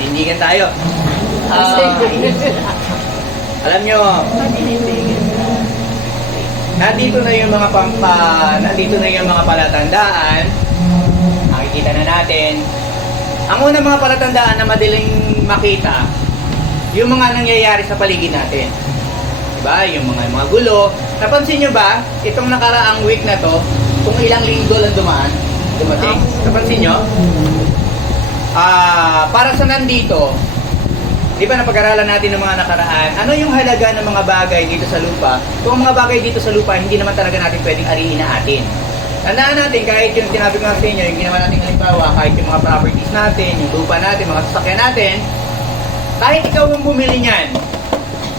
Tindigan tayo. Alam nyo, nandito na yung mga nandito na yung mga palatandaan. Nakikita na natin. Ang unang mga palatandaan na madaling makita, yung mga nangyayari sa paligid natin. Diba? Yung mga gulo. Napansin nyo ba, itong nakaraang week na to, kung ilang linggo lang dumating. Napansin nyo? Para sa nandito, di ba napag-aralan natin ng mga nakaraan, ano yung halaga ng mga bagay dito sa lupa? Kung mga bagay dito sa lupa, hindi naman talaga natin pwedeng ariin na atin. Tandaan natin, kahit yung sinabi ko nga sa inyo, yung ginawa natin halimbawa, kahit yung mga properties natin, yung lupa natin, mga sasakyan natin, kahit ikaw ang bumili niyan,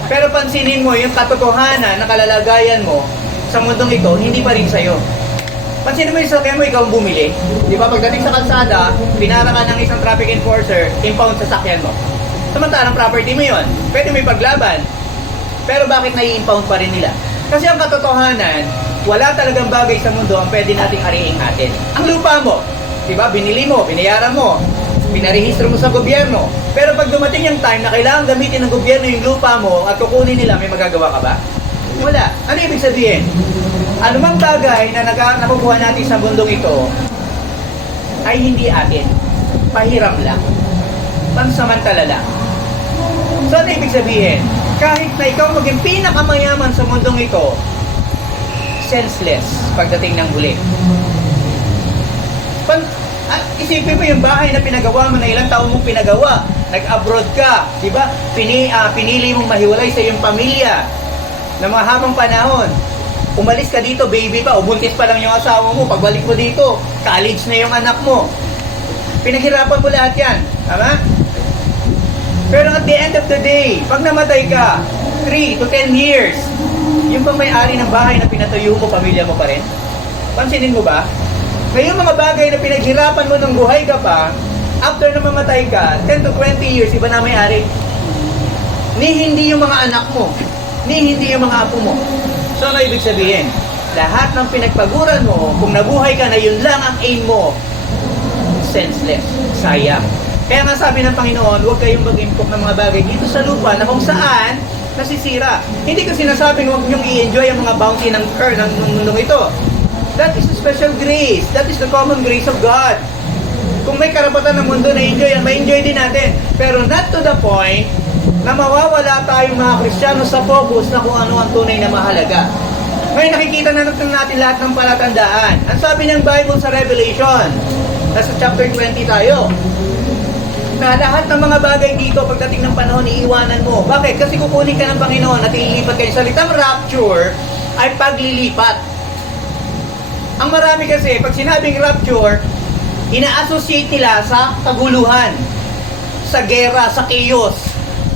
pero pansinin mo yung katotohanan na kalalagayan mo sa mundong ito, hindi pa rin sa'yo. Pansinin mo yung sasakyan mo, ikaw ang bumili. Di ba, pagdating sa kalsada, pinara ka ng isang traffic enforcer, impound sa sasakyan mo. Samantalang property mo yun. Pwede may paglaban. Pero bakit nai-impound pa rin nila? Kasi ang katotohanan, wala talagang bagay sa mundo ang pwede nating ariing atin. Ang lupa mo, di ba, binili mo, binayaran mo, pinarehistro mo sa gobyerno. Pero pag dumating yung time na kailangan gamitin ng gobyerno yung lupa mo at kukunin nila, may magagawa ka ba? Wala. Ano ibig sabihin? Anumang bagay na nakukuha natin sa mundong ito ay hindi atin. Pahiram lang. Pansamantala lang. So ano ibig sabihin? Kahit na ikaw maging pinakamayaman sa mundong ito, senseless pagdating ng huli. Isipin mo yung bahay na pinagawa mo, na ilang taon mong pinagawa, nag-abroad ka, di ba? Pinili mong mahiwalay sa iyong pamilya ng mga habang panahon. Umalis ka dito, baby pa, ubuntis pa lang yung asawa mo, pagbalik mo dito, college na yung anak mo. Pinaghirapan mo lahat yan, tama? Pero at the end of the day, pag namatay ka, 3 to 10 years, yung bang may-ari ng bahay na pinatayo mo, pamilya mo pa rin? Pansinin mo ba? Ngayong mga bagay na pinaghirapan mo nung buhay ka pa, after na mamatay ka, 10 to 20 years, iba na may-ari. Ni hindi yung mga anak mo, ni hindi yung mga apo mo. So ano ibig sabihin? Lahat ng pinagpaguran mo, kung nabuhay ka na yun lang ang aim mo, senseless, sayang. Kaya nga sabi ng Panginoon, huwag kayong mag-impok ng mga bagay dito sa lupa na kung saan nasisira. Hindi ko sinasabing huwag niyong i-enjoy ang mga bounty ng earth ng mundong ito. That is the special grace. That is the common grace of God. Kung may karapatan ng mundo na enjoy, ma-enjoy din natin. Pero not to the point na mawawala tayong mga Kristiyano sa focus na kung ano ang tunay na mahalaga. Ngayon nakikita na natin lahat ng palatandaan. Ang sabi ng Bible sa Revelation, nasa chapter 20 tayo, na lahat ng mga bagay dito pagdating ng panahon iiwanan mo. Bakit? Kasi kukunin ka ng Panginoon at ililipat kayo. Salitang rapture ay paglilipat. Ang marami kasi, pag sinabing rapture, ina-associate nila sa kaguluhan, sa gera, sa chaos.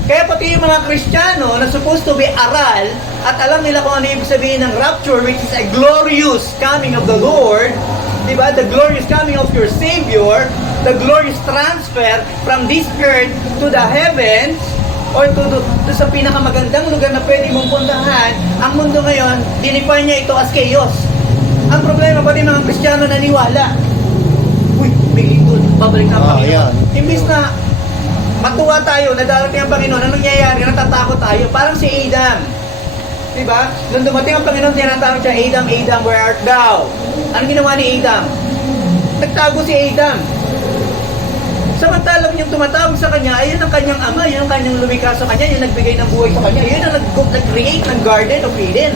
Kaya pati yung mga Kristiyano na supposed to be aral at alam nila kung ano ibig sabihin ng rapture, which is a glorious coming of the Lord, diba? The glorious coming of your Savior, the glorious transfer from this earth to the heavens, or to sa pinakamagandang lugar na pwede mong puntahan. Ang mundo ngayon, dinifine niya ito as chaos. Ang problema, pati mga Kristiyano naniwala. Uy, biging doon, babalik na ang Panginoon. Imbis na matuwa tayo na darating ang Panginoon, anong nangyayari? Natatakot tayo. Parang si Adam. Diba? Nung dumating ang Panginoon, tinatawag siya, Adam, Adam, where art thou? Anong ginawa ni Adam? Nagtago si Adam. Samantalang yung tumatawag sa kanya, ayun ang kanyang ama, yun ang kanyang lumikha sa kanya, yun nagbigay ng buhay sa kanya, yun ang nag-create ng Garden of Eden.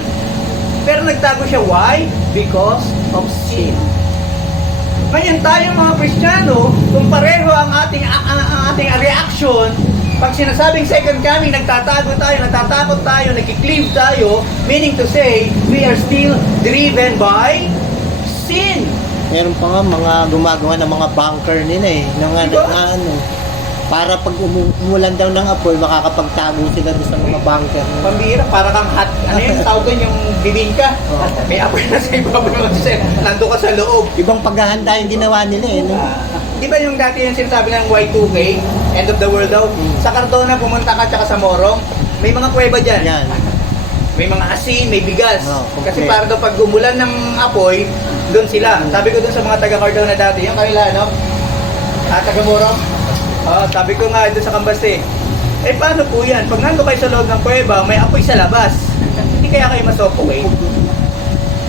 Pero nagtago siya, why? Because of sin. Ngayon tayo mga Kristiyano, kung pareho ang ating reaction, pag sinasabing second coming, nagtatago tayo, natatakot tayo, nagki-cleave tayo, meaning to say, we are still driven by sin. Meron pa nga mga gumagawa ng mga bunker nila Diba? Para pag umulan daw ng apoy, makakapagtago sila doon sa mga bunker. Pambira, para kang hot, ano yung tawag doon, yung bibingka. May apoy na sa ibabaw mo, nando ka sa loob. Ibang paghahanda yung ginawa nila Di ba yung dati yung sinasabi ng Y2K, end of the world daw, sa Cardona pumunta ka tsaka sa Morong, may mga kuweba dyan. Yan. May mga asin, may bigas. Okay. Kasi para daw pag gumulan ng apoy, doon sila. Sabi ko doon sa mga taga Cardona dati, yung kanila, taga Morong, Sabi ko nga doon sa Kambas paano po yan? Pag nando kayo sa loob ng kuweba, may apoy sa labas. Hindi kaya kayo masuffocate?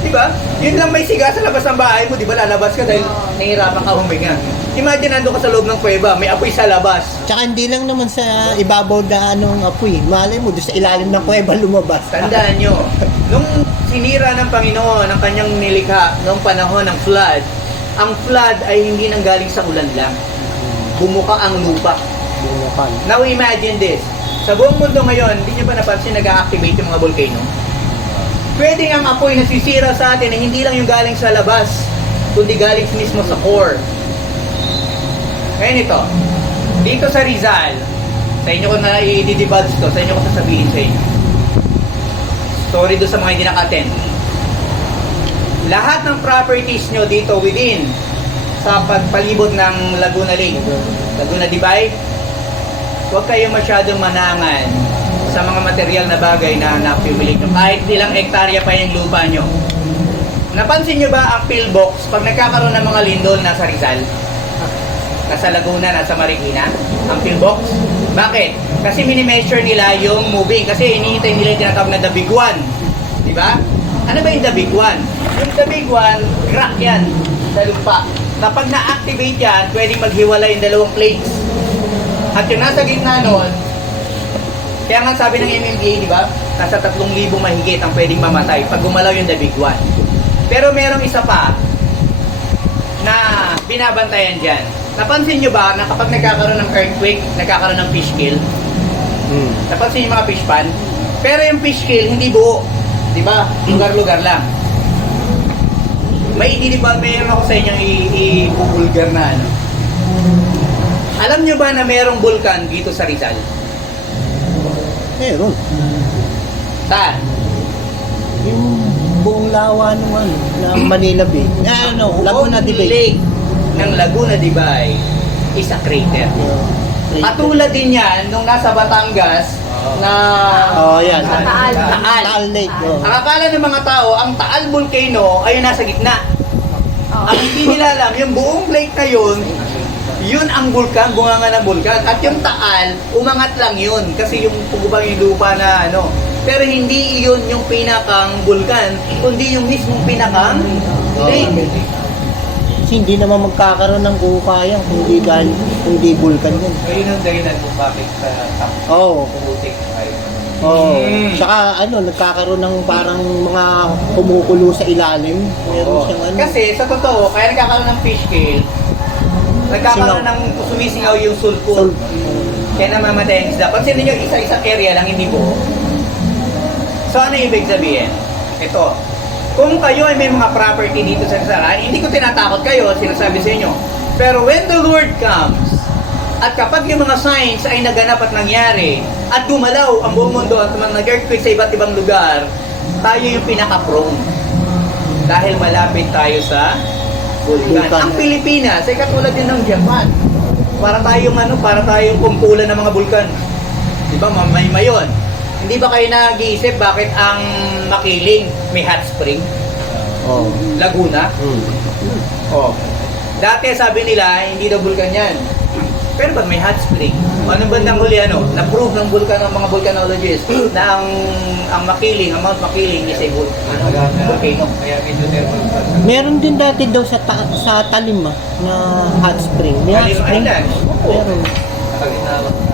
Diba? Yun lang may siga sa labas ng bahay mo, di ba lalabas ka dahil nahihirapan ka huminga. Imagine nando ka sa loob ng kuweba, may apoy sa labas. Tsaka hindi lang naman sa ibabaw na anong apoy. Malay mo, doon sa ilalim ng kuweba lumabas. Tandaan nyo, nung sinira ng Panginoon ang kanyang nilikha noong panahon ng flood, ang flood ay hindi nanggaling sa ulan lang. Bumuka ang lupa. Bumukan. Now imagine this. Sa buong mundo ngayon, hindi nyo ba napansin nag-activate yung mga volcano? Pwede ang apoy na sisira sa atin na hindi lang yung galing sa labas, kundi galing mismo sa core. Ngayon ito, dito sa Rizal, sa inyo ko na i-debudge to, sa inyo ko sasabihin sa inyo. Sorry doon sa mga hindi naka-attend. Lahat ng properties nyo dito within sa pagpalibot ng Laguna Lake, Laguna Dibay, huwag kayong masyadong manangan sa mga material na bagay na na-accumulate nyo. Kahit ilang hektarya pa yung lupa nyo. Napansin nyo ba ang pillbox pag nagkakaroon ng mga lindol nasa Rizal? Nasa Laguna, nasa Marikina? Ang pillbox? Bakit? Kasi minimeasure nila yung moving. Kasi inihintay nila yung tinatawag na the big one. Diba? Ano ba yung the big one? Yung the big one, crack yan sa lupa. Na pag na-activate yan, pwedeng maghiwalay yung dalawang plates. At yung nasa gitna nun, kaya nga sabi ng MMDA, di ba? Nasa 3,000 mahigit ang pwedeng mamatay pag gumalaw yung the big one. Pero merong isa pa na binabantayan dyan. Napansin nyo ba na kapag nagkakaroon ng earthquake, nagkakaroon ng fish kill? Napansin nyo yung mga fish pan? Pero yung fish kill, hindi buo. Di ba? Lugar-lugar lang. May mayroon ako sa inyo i-bulgar na ano. Alam nyo ba na merong bulkan dito sa Rizal? Meron. Saan? Yung buong lawa ng ano, ng Manila Bay. Laguna Buong Bay. lake ng Laguna Dibay is a crater. Katulad din yan nung nasa Batangas na yan. Taal. Taal Lake. Ang akala ng mga tao, ang Taal Volcano ay nasa gitna. Ang hindi nila alam, yung buong lake na yun ang bulkan, bunganga ng bulkan. At yung Taal, umangat lang yun. Kasi yung pugubang yung lupa na ano. Pero hindi yun yung pinakang bulkan, kundi yung mismong pinakang lake. Kasi hindi naman magkakaroon ng kukayang kung di bulkan yun. Ayun ang dahilan kung bakit sa Oo. pumutik tayo. Oo. Saka nagkakaroon ng parang mga kumukulo sa ilalim. Meron siyang ano. Kasi sa totoo, kaya nagkakaroon ng fish kill, nagkakaroon ng sumisingaw yung sulfur. Kaya namamatay ang isda. Pansinin nyo, isa-isang area lang, hindi buo. So ano ibig sabihin? Ito, kung kayo ay may mga property dito sa Rizal, hindi ko tinatakot kayo, sinasabi sa inyo. Pero when the Lord comes, at kapag yung mga signs ay naganap at nangyari, at gumalaw ang buong mundo at mga nag-earthquake sa iba't ibang lugar, tayo yung pinaka-prone. Dahil malapit tayo sa bulkan. Ang Pilipinas ay katulad din ng Japan. Para tayong kumpulan ng mga bulkan. Diba? May mayon. Hindi ba kayo nag-iisip bakit ang Makiling may hot spring? Oh. Laguna? Oh. Dati sabi nila, hindi daw bulkan yan. Pero pag may hot spring, anong bandang huli na-prove ng mga volcanologists na ang Makiling, ang Mount Makiling is a volcano. Meron din dati daw sa Talim na hot spring. May hot Talim spring. Island? Meron.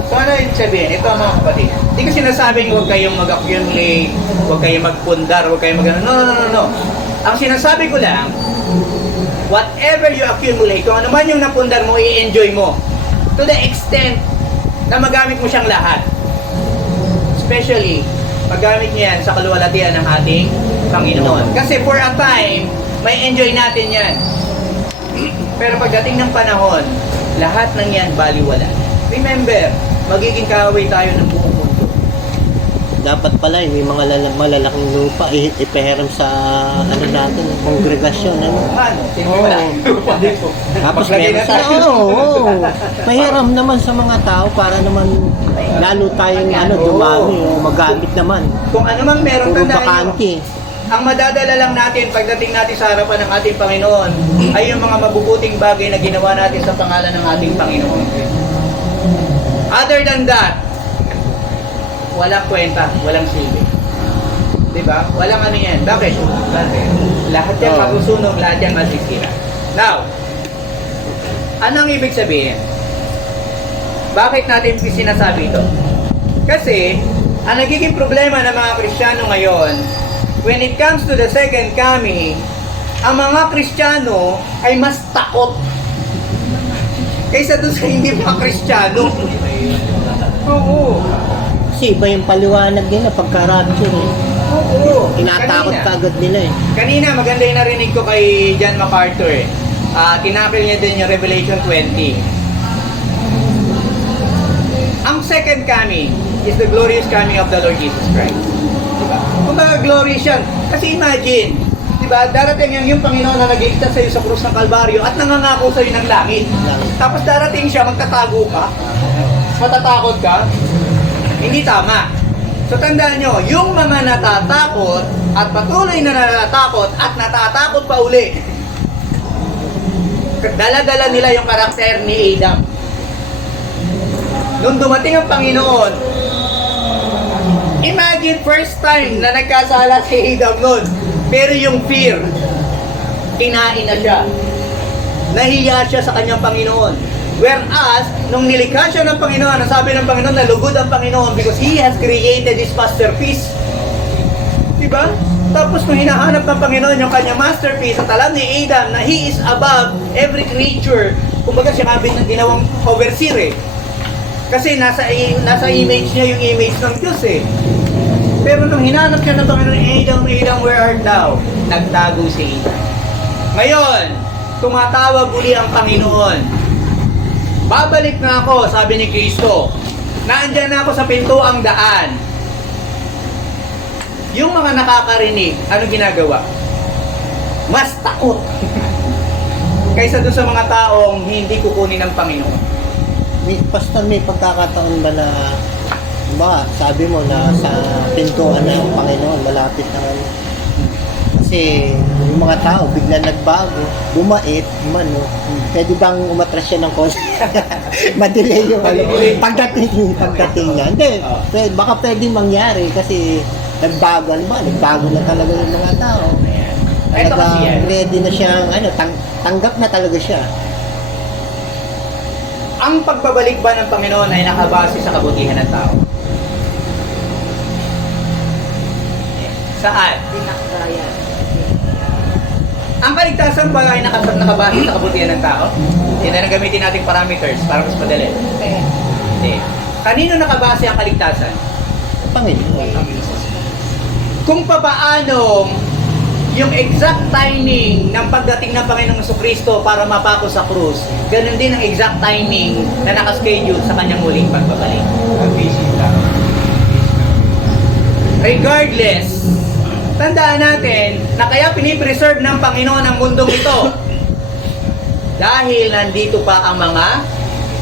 So ano yung sabihin? Ito mga kapatid. Hindi ko sinasabing huwag kayong mag-accumulate, huwag kayong magpundar, huwag kayong No. Ang sinasabi ko lang, whatever you accumulate, kung ano man yung napundar mo, i-enjoy mo. To the extent na magamit mo siyang lahat. Especially, paggamit niya yan sa kaluwalhatian ng ating Panginoon. Kasi for a time, may enjoy natin yan. Pero pagdating ng panahon, lahat ng yan baliwala. Remember, magiging kaaway tayo ng buong mundo. Dapat pala may mga malalaking lupa ipahiram sa natin, kongregasyon. Tapos meron pahiram naman sa mga tao para naman lalo tayong dumami o magamit naman. Kung ano mang meron, Puro tandaan nyo, bakante. ang madadala lang natin pagdating natin sa harapan ng ating Panginoon ay yung mga mabubuting bagay na ginawa natin sa pangalan ng ating Panginoon. Other than that, walang kwenta, walang silbi. Diba? Walang ano yan. Bakit? Lahat yan Oo. masusunog, lahat yan masisira. Now, anong ibig sabihin? Bakit natin sinasabi ito? Kasi, ang nagiging problema ng mga Kristiyano ngayon, when it comes to the second coming, ang mga Kristiyano ay mas takot kaysa doon sa hindi mga Kristiyano. Oo. Kasi iba yung paliwanag nila pagka-rapture eh. Oo. Tinatakot Kanina. ka agad nila eh. Kanina, maganda yung narinig ko kay John MacArthur. Tinakil niya din yung Revelation 20. Ang second coming is the glorious coming of the Lord Jesus Christ. Diba? Kung baga glorious yan. Kasi imagine, diba, darating yung Panginoon na nag-iligtas sa'yo sa krus ng Kalbaryo at nangangako sa'yo ng langit. Tapos darating siya, magtatago ka, matatakot ka, hindi tama. So tandaan nyo, yung mga natatakot at patuloy na natatakot at natatakot pa uli, dala-dala nila yung karakter ni Adam. Nung dumating ang Panginoon, imagine first time na nagkasala si Adam nun, pero yung fear, kinain na siya. Nahiya siya sa kanyang Panginoon. Whereas, nung nilikha siya ng Panginoon, ang sabi ng Panginoon, nalugod ang Panginoon because He has created His masterpiece. Diba? Tapos nung hinahanap ng Panginoon yung kanyang masterpiece, at alam ni Adam na He is above every creature, kumbaga siya kabin ng ginawang overseer eh. Kasi nasa image niya yung image ng Diyos eh. Pero nung hinanap siya ng Panginoon, Adam, Adam, where art thou? Nagtago si Adam. Ngayon, tumatawag uli ang Panginoon. Babalik na ako, sabi ni Kristo. Naandyan na ako sa pintuang daan. Yung mga nakakarinig, ano ginagawa? Mas takot. Kaysa doon sa mga taong hindi kukunin ng Panginoon. Pastor, may pagkakataon ba na sabi mo na sa pintuan na yung Panginoon, malapit na ano? Kasi yung mga tao bigla nagbago, bumait, pwede bang umatras siya ng konti? Madelay yung pagdating niya. Hindi, baka pwedeng mangyari kasi nagbago na talaga yung mga tao. Ito kasi yan. Ready na siyang, tanggap na talaga siya. Ang pagbabalik ba ng Panginoon ay nakabase sa kabutihan ng tao? Saan? Ang kaligtasan ba ay nakabase sa kabutihan ng tao? Yan na gamitin nating parameters para mas madali. Hindi. Kanino nakabase ang kaligtasan? Panginoon. Kung papaano yung exact timing ng pagdating ng Panginoong Jesucristo para mapako sa krus, ganun din ang exact timing na nakaschedule sa kanyang muling pagbabalik. Regardless, tandaan natin na kaya pinipreserve ng Panginoon ang mundong ito dahil nandito pa ang mga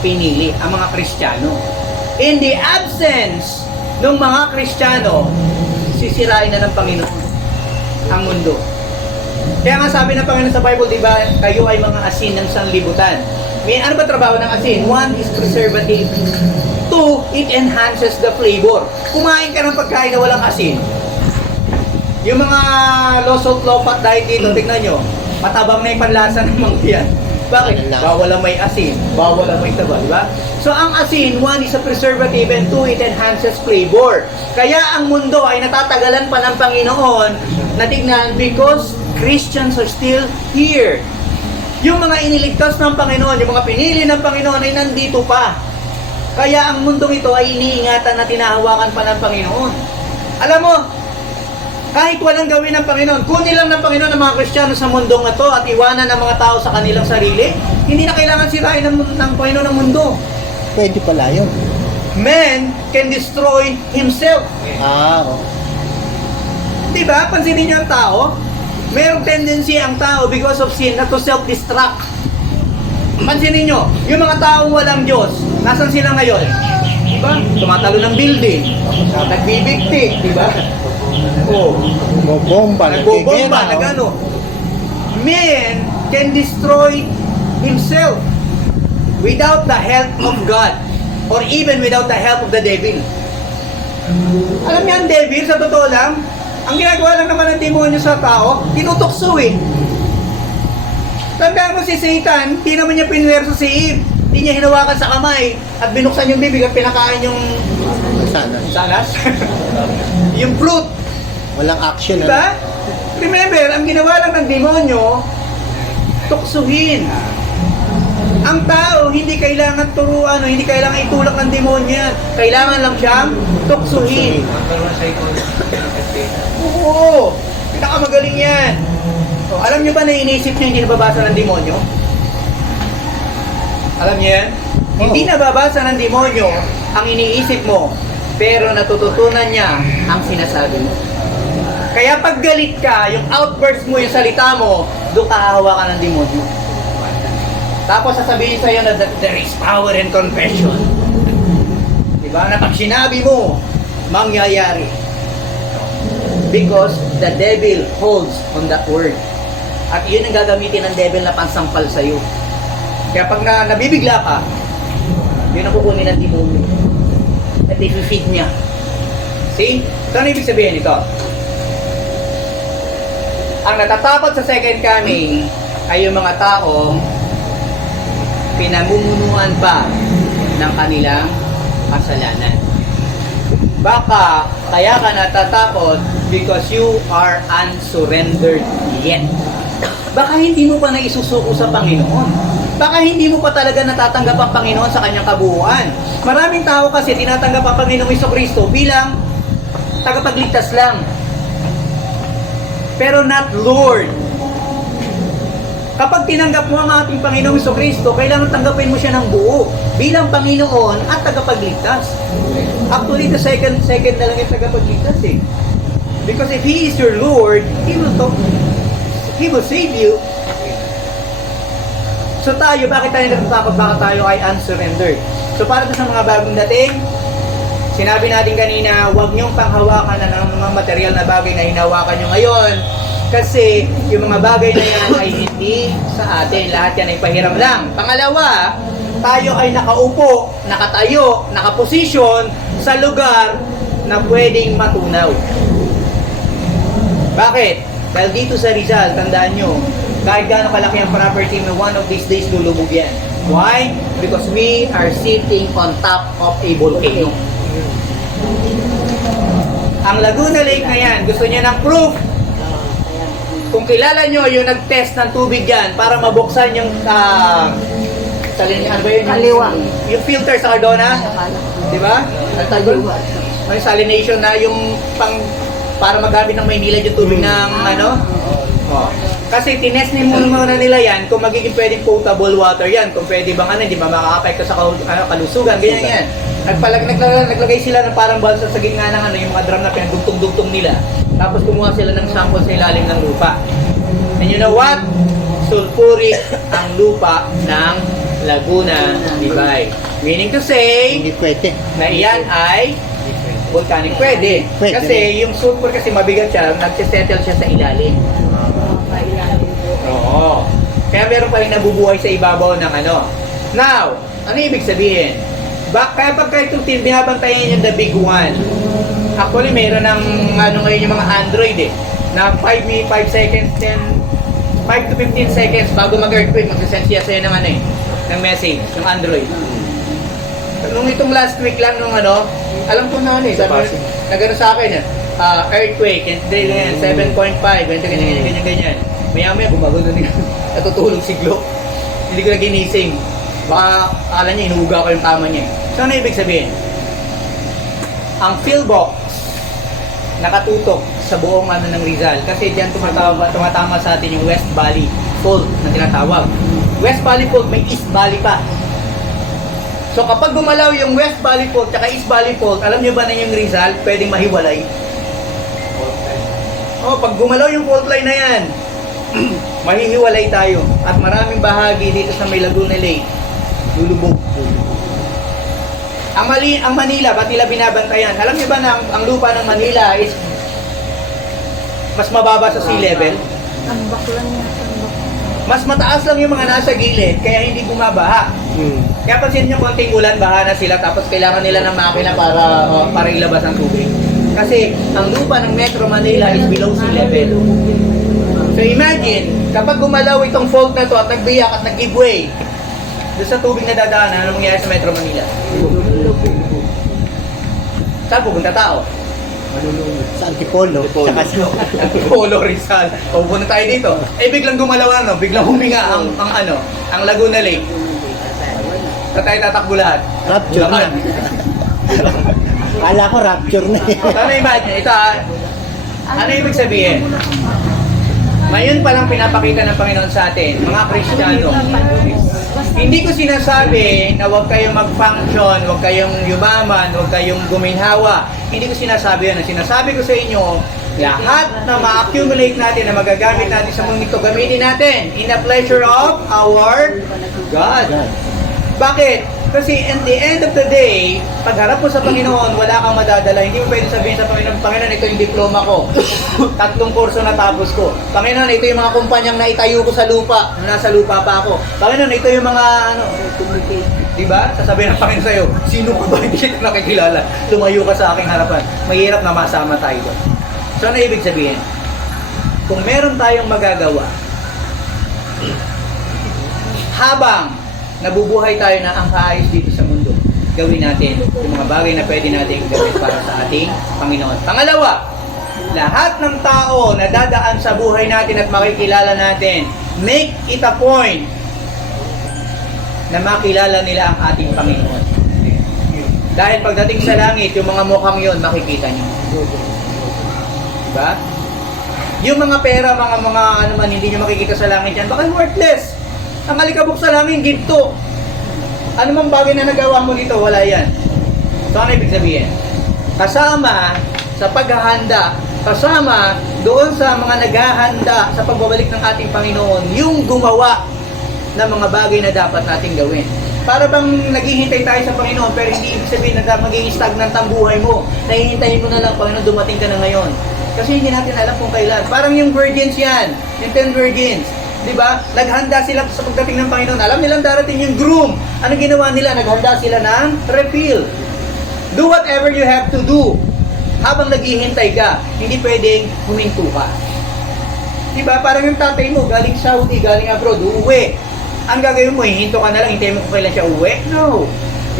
pinili, ang mga Kristiyano. In the absence ng mga Kristiyano, sisirain na ng Panginoon ang mundo. Kaya nga sabi ng Panginoon sa Bible, di ba, kayo ay mga asin ng sanlibutan. Ano ba trabaho ng asin? One is preservative. Two, it enhances the flavor. Kumain ka ng pagkain na walang asin. Yung mga low salt, low fat diet dito, tignan nyo, matabang na yung panlasa ng mga yan. Bakit? Bawal ang may asin, bawal ang may taba, di ba? So ang asin, one is a preservative and two, it enhances flavor. Kaya ang mundo ay natatagalan pa ng Panginoon na tignan because Christians are still here. Yung mga iniligtas ng Panginoon, yung mga pinili ng Panginoon ay nandito pa. Kaya ang mundong ito ay iniingatan na tinahawakan pa ng Panginoon. Alam mo, kahit walang gawin ng Panginoon, kunin lang ng Panginoon ang mga Kristiyano sa mundong ito at iwanan ng mga tao sa kanilang sarili, hindi na kailangan sirain ng Panginoon ang mundo. Pwede pala yun. Man can destroy himself. Diba? Pansinin niyo ang tao, mayroong tendency ang tao because of sin na to self-destruct. Pansinin niyo, yung mga taong walang Diyos, nasan sila ngayon? Diba? Tumatalo ng building, nagbibigti, diba? Nagbobomba, nagano. Man can destroy himself without the help of God. or even without the help of the devil. Alam niyo ang devil, sa totoo lang, ang ginagawa lang naman ng demonyo sa tao, tinutukso eh. Tandaan mo si Satan, di naman niya pinwerso si Eve. Di niya hinawakan sa kamay at binuksan yung bibig at pinakain yung sanas. Yung fruit. Walang action. Diba? Remember, ang ginawa lang ng demonyo, tuksuhin. Ang tao, hindi kailangan turuan o hindi kailangan itulak ng demonyo yan. Kailangan lang siyang tuksuhin. Oo, pinakamagaling yan. O, alam niyo ba na inisip niya hindi nababasa ng demonyo? Alam niyo yan? Hindi nababasa ng demonyo ang iniisip mo, pero natututunan niya ang sinasabi mo. Kaya pag galit ka, yung outburst mo, yung salita mo, doon ka hahawakan ng demonyo. Tapos sasabihin sa'yo na there is power in confession. Diba? Na pag sinabi mo, mangyayari. Because the devil holds on that word. At yun ang gagamitin ng devil na pansampal sa'yo. Kaya pag nabibigla ka, yun ang kukunin ng demonyo. At i-feed niya. See? So ano ibig sabihin ito? Ang natatakot sa second coming ay yung mga taong pinamumunuan pa ng kanilang kasalanan. Baka kaya ka natatakot because you are unsurrendered yet. Baka hindi mo pa naisusuko sa Panginoon. Baka hindi mo pa talaga natatanggap ang Panginoon sa kanyang kabuuan. Maraming tao kasi tinatanggap ang Panginoong Jesucristo bilang tagapagligtas lang. Pero not Lord. Kapag tinanggap mo ang ating Panginoong Jesucristo, kailangan tanggapin mo siya ng buo bilang Panginoon at tagapagligtas. Actually, the second na lang yung tagapagligtas eh. Because if He is your Lord, He will save you. So tayo, bakit tayo natatakot? Bakit tayo ay unsurrendered? So para sa mga bagong dating, sinabi natin kanina, huwag niyong panghawakan na ng mga material na bagay na hinawakan niyo ngayon. Kasi yung mga bagay na yan ay hindi sa atin. Lahat yan ay pahiram lang. Pangalawa, tayo ay nakaupo, nakatayo, nakaposisyon sa lugar na pwedeng matunaw. Bakit? Dahil dito sa Rizal, tandaan nyo, kahit gaano kalaki ang property mo, one of these days lulubog yan. Why? Because we are sitting on top of a volcano. Ang Laguna Lake na yan, gusto niya ng proof. Kung kilala nyo yung nag-test ng tubig yan para mabuksan yung ano ba yun? Kaliwa. Yung filter sa Cardona. Di ba? Kaliwa. May salination na yung para magamit ng Maynila yung tubig ng ano. Oh. Kasi tinest muna nila yan kung magiging pwedeng potable water yan. Kung pwede bang hindi ba makaka-apekto sa kalusugan. Ganyan yan. Naglagay sila ng parang balsa sa gitna ng yung mga drum na pinagdugtong-dugtong nila. Tapos kumuha sila ng sample sa ilalim ng lupa. And you know what? Sulfuric ang lupa ng Laguna Libay. Meaning to say, Hindi pwede. na iyan ay volcanic. Pwede. Pwede. Kasi yung sulfur kasi mabigat siya, nagsisettle siya sa ilalim. Oo. Kaya meron pa rin nabubuhay sa ibabaw ng ano. Now, ano ibig sabihin? Kaya pagka itong team, binabantayan yung the big one. Actually, meron ng ngayon yung mga Android na 5 seconds, 5 to 15 seconds bago mag-earthquake, magsasend siya sa'yo ng ng message, ng Android. Nung itong last week lang alam ko na sabi nagano sa akin earthquake, 7.5, ganyan. Maya-maya, bumago na nila. Natutulog si Glo. Hindi ko na ginising. Baka akala niya, inuuga ko yung tama niya. So, ano ibig sabihin? Ang pillbox nakatutok sa buong ng Rizal kasi diyan tumatama sa atin yung West Valley Fault na tinatawag. West Valley Fault, may East Valley pa. So kapag gumalaw yung West Valley Fault at East Valley Fault, alam niyo ba na yung Rizal pwedeng mahiwalay? Pag gumalaw yung fault line na yan, mahihiwalay tayo at maraming bahagi dito sa may Laguna Lake lulubog. Ang Manila, ba't nila binabantayan? Alam niyo ba na ang lupa ng Manila is mas mababa sa sea level? Tambak lang niya, tambak. Mas mataas lang yung mga nasa gilid, kaya hindi bumabaha. Kaya pansin nyo, konting ulan, baha na sila, tapos kailangan nila ng makina para ilabas ang tubig. Kasi ang lupa ng Metro Manila is below sea level. So imagine, kapag gumalaw itong fault na to at nagbiyak at nag-give way doon sa tubig na dadaanan, ano mangyayari sa Metro Manila? Saan pupunta tao? Sa Antipolo. Sa Casino. Polo Rizal. O pupunta tayo dito. Eh biglang gumalaw biglang huminga ang Laguna Lake. Sa tayo tatakbo lahat. Rapture na. Lakan. Kala ko rapture na yan. Ano imagine? Ito ano ibig sabihin? Ngayon pa lang pinapakita ng Panginoon sa atin, mga Kristiyano, hindi ko sinasabi na huwag kayong mag-function, huwag kayong yumaman, huwag kayong guminhawa. Hindi ko sinasabi yun. Ang sinasabi ko sa inyo, lahat na ma-accumulate natin, na magagamit natin sa mundo ito, gamitin natin in the pleasure of our God. Bakit? Kasi in the end of the day, pagharap mo sa Panginoon, wala kang madadala. Hindi mo pwede sabihin sa Panginoon, Panginoon, ito yung diploma ko. 3 kurso na tapos ko. Panginoon, ito yung mga kumpanyang naitayo ko sa lupa, nung nasa lupa pa ako. Panginoon, ito yung mga diba? Sasabihin ng Panginoon sa'yo, sino ka ba hindi kita nakikilala? Tumayo ka sa aking harapan. Mahirap na masama tayo doon. So, ano ibig sabihin? Kung meron tayong magagawa, habang nabubuhay tayo na ang kaayos dito sa mundo, gawin natin yung mga bagay na pwede natin gawin para sa ating Panginoon. Pangalawa, lahat ng tao na dadaan sa buhay natin at makikilala natin, make it a point na makilala nila ang ating Panginoon. Dahil pagdating sa langit, yung mga mukhang yun, makikita niyo. Diba? Yung mga pera, mga ano man, hindi nyo makikita sa langit yan, baka worthless. Ang alikabok sa langit, ginto. Ano mang bagay na nagawa mo dito, wala yan. So ano ibig sabihin? Kasama sa paghahanda, kasama doon sa mga naghahanda sa pagbabalik ng ating Panginoon, yung gumawa ng mga bagay na dapat nating gawin. Para bang naghihintay tayo sa Panginoon, pero hindi ibig sabihin na magiging stagnant ang buhay mo. Nahihintayin mo na lang, Panginoon, dumating ka na ngayon. Kasi hindi natin alam kung kailan. Parang yung virgins yan, yung 10 virgins. Diba? Naghanda sila sa pagdating ng Panginoon. Alam nilang darating yung groom. Ano ginawa nila? Naghanda sila ng refill. Do whatever you have to do. Habang naghihintay ka, hindi pwedeng huminto ka. Diba? Parang yung tatay mo, galing Saudi, galing abroad, uuwi. Ang gagawin mo, hinto ka na lang, hintayin mo kung kailan siya uwi? No.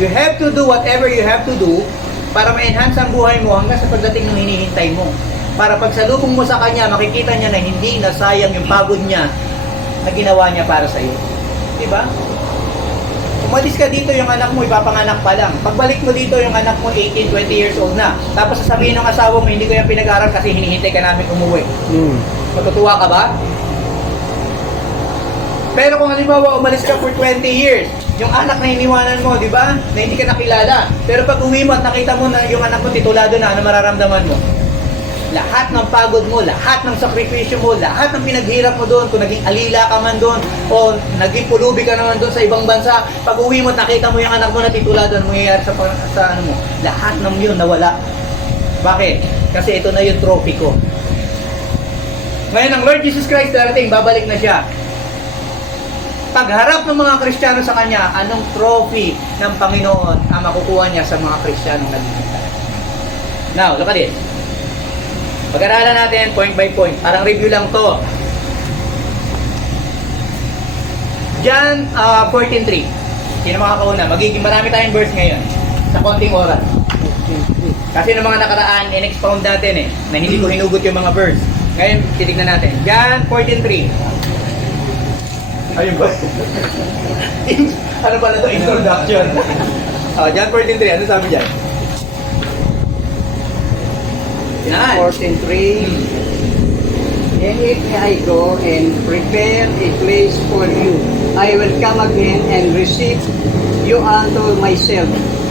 You have to do whatever you have to do para ma-enhance ang buhay mo hanggang sa pagdating ng hinihintay mo. Para pag salubong mo sa kanya, makikita niya na hindi nasayang yung pagod niya na ginawa niya para sa iyo. Diba? Umalis ka dito, yung anak mo, ipapanganak pa lang. Pagbalik mo dito, yung anak mo, 18, 20 years old na. Tapos sasabihin ng asawa mo, hindi ko yung pinag-aral kasi hinihintay ka namin umuwi. Matutuwa ka ba? Pero kung halimbawa, umalis ka for 20 years, yung anak na iniwanan mo, di ba? Na hindi ka nakilala. Pero pag uwi mo at nakita mo na yung anak mo titulado na, ano mararamdaman mo? Lahat ng pagod mo, lahat ng sakripisyo mo, lahat ng pinaghirap mo doon, kung naging alila ka man doon, o naging pulubi ka naman doon sa ibang bansa, pag uwi mo at nakita mo yung anak mo na titulado, ano mangyayari sa ano mo? Lahat ng yun nawala. Bakit? Kasi ito na yung trophy ko. Ngayon, ang Lord Jesus Christ darating, babalik na siya. Pagharap ng mga Kristiyano sa Kanya, anong trophy ng Panginoon ang makukuha niya sa mga Kristiyanong naghihintay? Now, look at this. Pag-aralan natin point by point. Parang review lang to. John 14:3. Sino makakauna? Magiging marami tayong verse ngayon sa konting oras. Kasi ng mga nakaraan, in-expound natin na hindi ko hinugot yung mga verse. Ngayon, titignan natin. John 14:3. Ayun ba? Ano pala ito? Introduction. John 14:3. Ano sabi dyan? Yan. 14:3. And if I go and prepare a place for you, I will come again and receive you unto myself,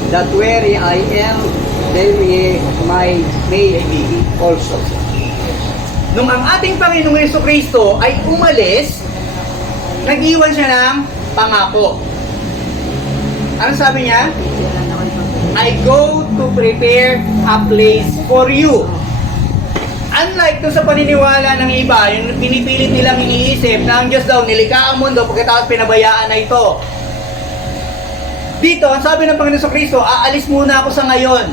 that where I am, there ye may be also. Nung ang ating Panginoong Jesucristo ay umalis, nag-iwan siya ng pangako. Ano sabi niya? I go to prepare a place for you. Unlike to sa paniniwala ng iba, yung pinipilit nilang iniisip na ang Diyos daw nilikha ang mundo pagkatapos pinabayaan na ito. Dito, ang sabi ng Panginoon Kristo, aalis muna ako sa ngayon.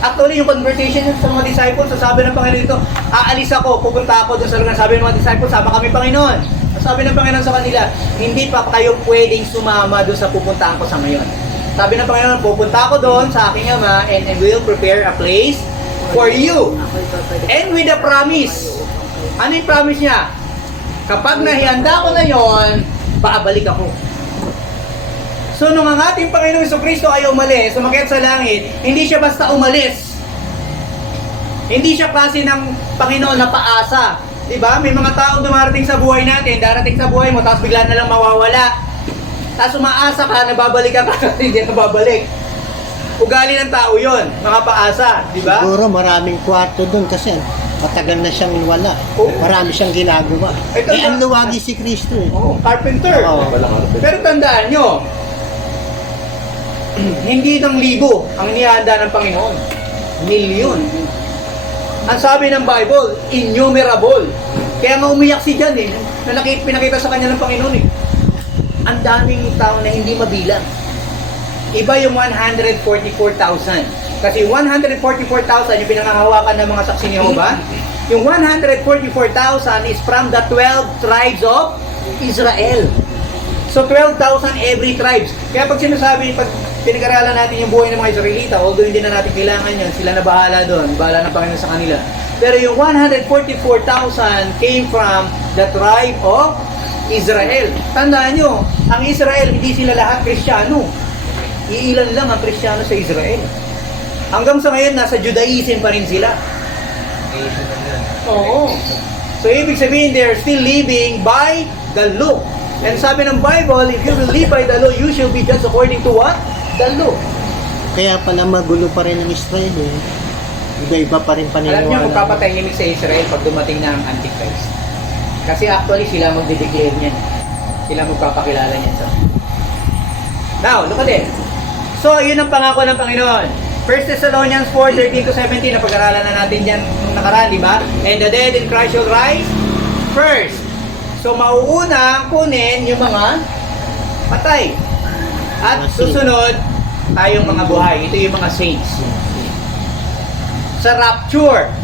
Actually, yung conversation sa mga disciples, sabi ng Panginoon dito, aalis ako, pupunta ako doon sa lugar. Sabi ng mga disciples, sama kami Panginoon. Sabi ng Panginoon sa kanila, hindi pa kayo pwedeng sumama doon sa pupuntahan ko sa ngayon. Sabi ng Panginoon, pupunta ako doon sa aking Ama and will prepare a place for you. And with a promise. Ano yung promise niya? Kapag nahihanda ko na yon, babalik ako. So nung ang ating Panginoong Jesucristo ay umalis, umakyat sa langit, hindi siya basta umalis. Hindi siya klase ng Panginoon na paasa. Diba? May mga taong dumarating sa buhay natin, darating sa buhay mo, tapos bigla na lang mawawala. Tapos umaasa ka, nababalik ka kasi hindi nababalik. Ugali ng tao yon, mga paasa, di ba? Siguro maraming kwarto doon kasi matagal na siyang wala. Oh. Marami siyang ginagawa. Ito Ang luwagi si Kristo eh. Oh, carpenter. Oo. Pero tandaan nyo, hindi ng libo ang nihanda ng Panginoon. Milyon. Ang sabi ng Bible, innumerable. Kaya nga umiyak si John eh, na pinakita sa kanya ng Panginoon eh. Ang daming tao na hindi mabilang. Iba yung 144,000. Kasi 144,000 yung pinangahawakan ng mga saksi ni Jehovah. Yung 144,000 is from the 12 tribes of Israel. So 12,000 every tribes. Kaya pag sinasabi, pag pinag-aralan natin yung buhay ng mga Israelita, although hindi na natin kailangan yun, sila na bahala doon, bahala ng Panginoon sa kanila. Pero yung 144,000 came from the tribe of Israel. Tandaan nyo, ang Israel, hindi sila lahat Kristiyano. Iilan lang ang Kristiyano sa Israel. Hanggang sa ngayon, nasa Judaism pa rin sila. Oo. So, ibig sabihin, they're still living by the law. And sabi ng Bible, if you will live by the law, you shall be judged according to what? The law. Kaya pala magulo pa rin ang Israel eh. Iba-iba pa rin paniniwala. Alam niyo, magpapatahimik sa Israel pag dumating na ang Antichrist. Kasi actually, sila magdideclare niyan. Sila magpapakilala niyan sa. Now, look at it. So, yun ang pangako ng Panginoon. 1 Thessalonians 4:13-17, na pag-aralan na natin dyan nung nakaraan, di ba? And the dead in Christ shall rise first. So, mauuna kunin yung mga patay. At susunod, tayong mga buhay. Ito yung mga saints. Sa rapture.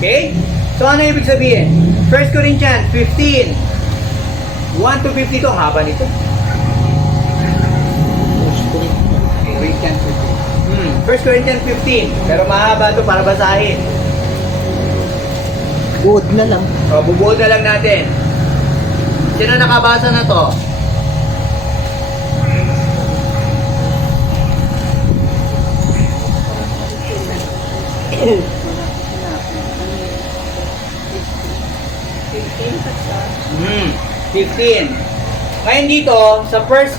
Okay? So, ano ibig sabihin? 1 Corinthians 15, 1-52, ang haba nito. Corinthians 1 Corinthians 15, pero mahaba ito para basahin. Buod na lang. O, bubuod na lang natin. Sino nakabasa na to? Hmm, 15. Ngayon dito, sa verse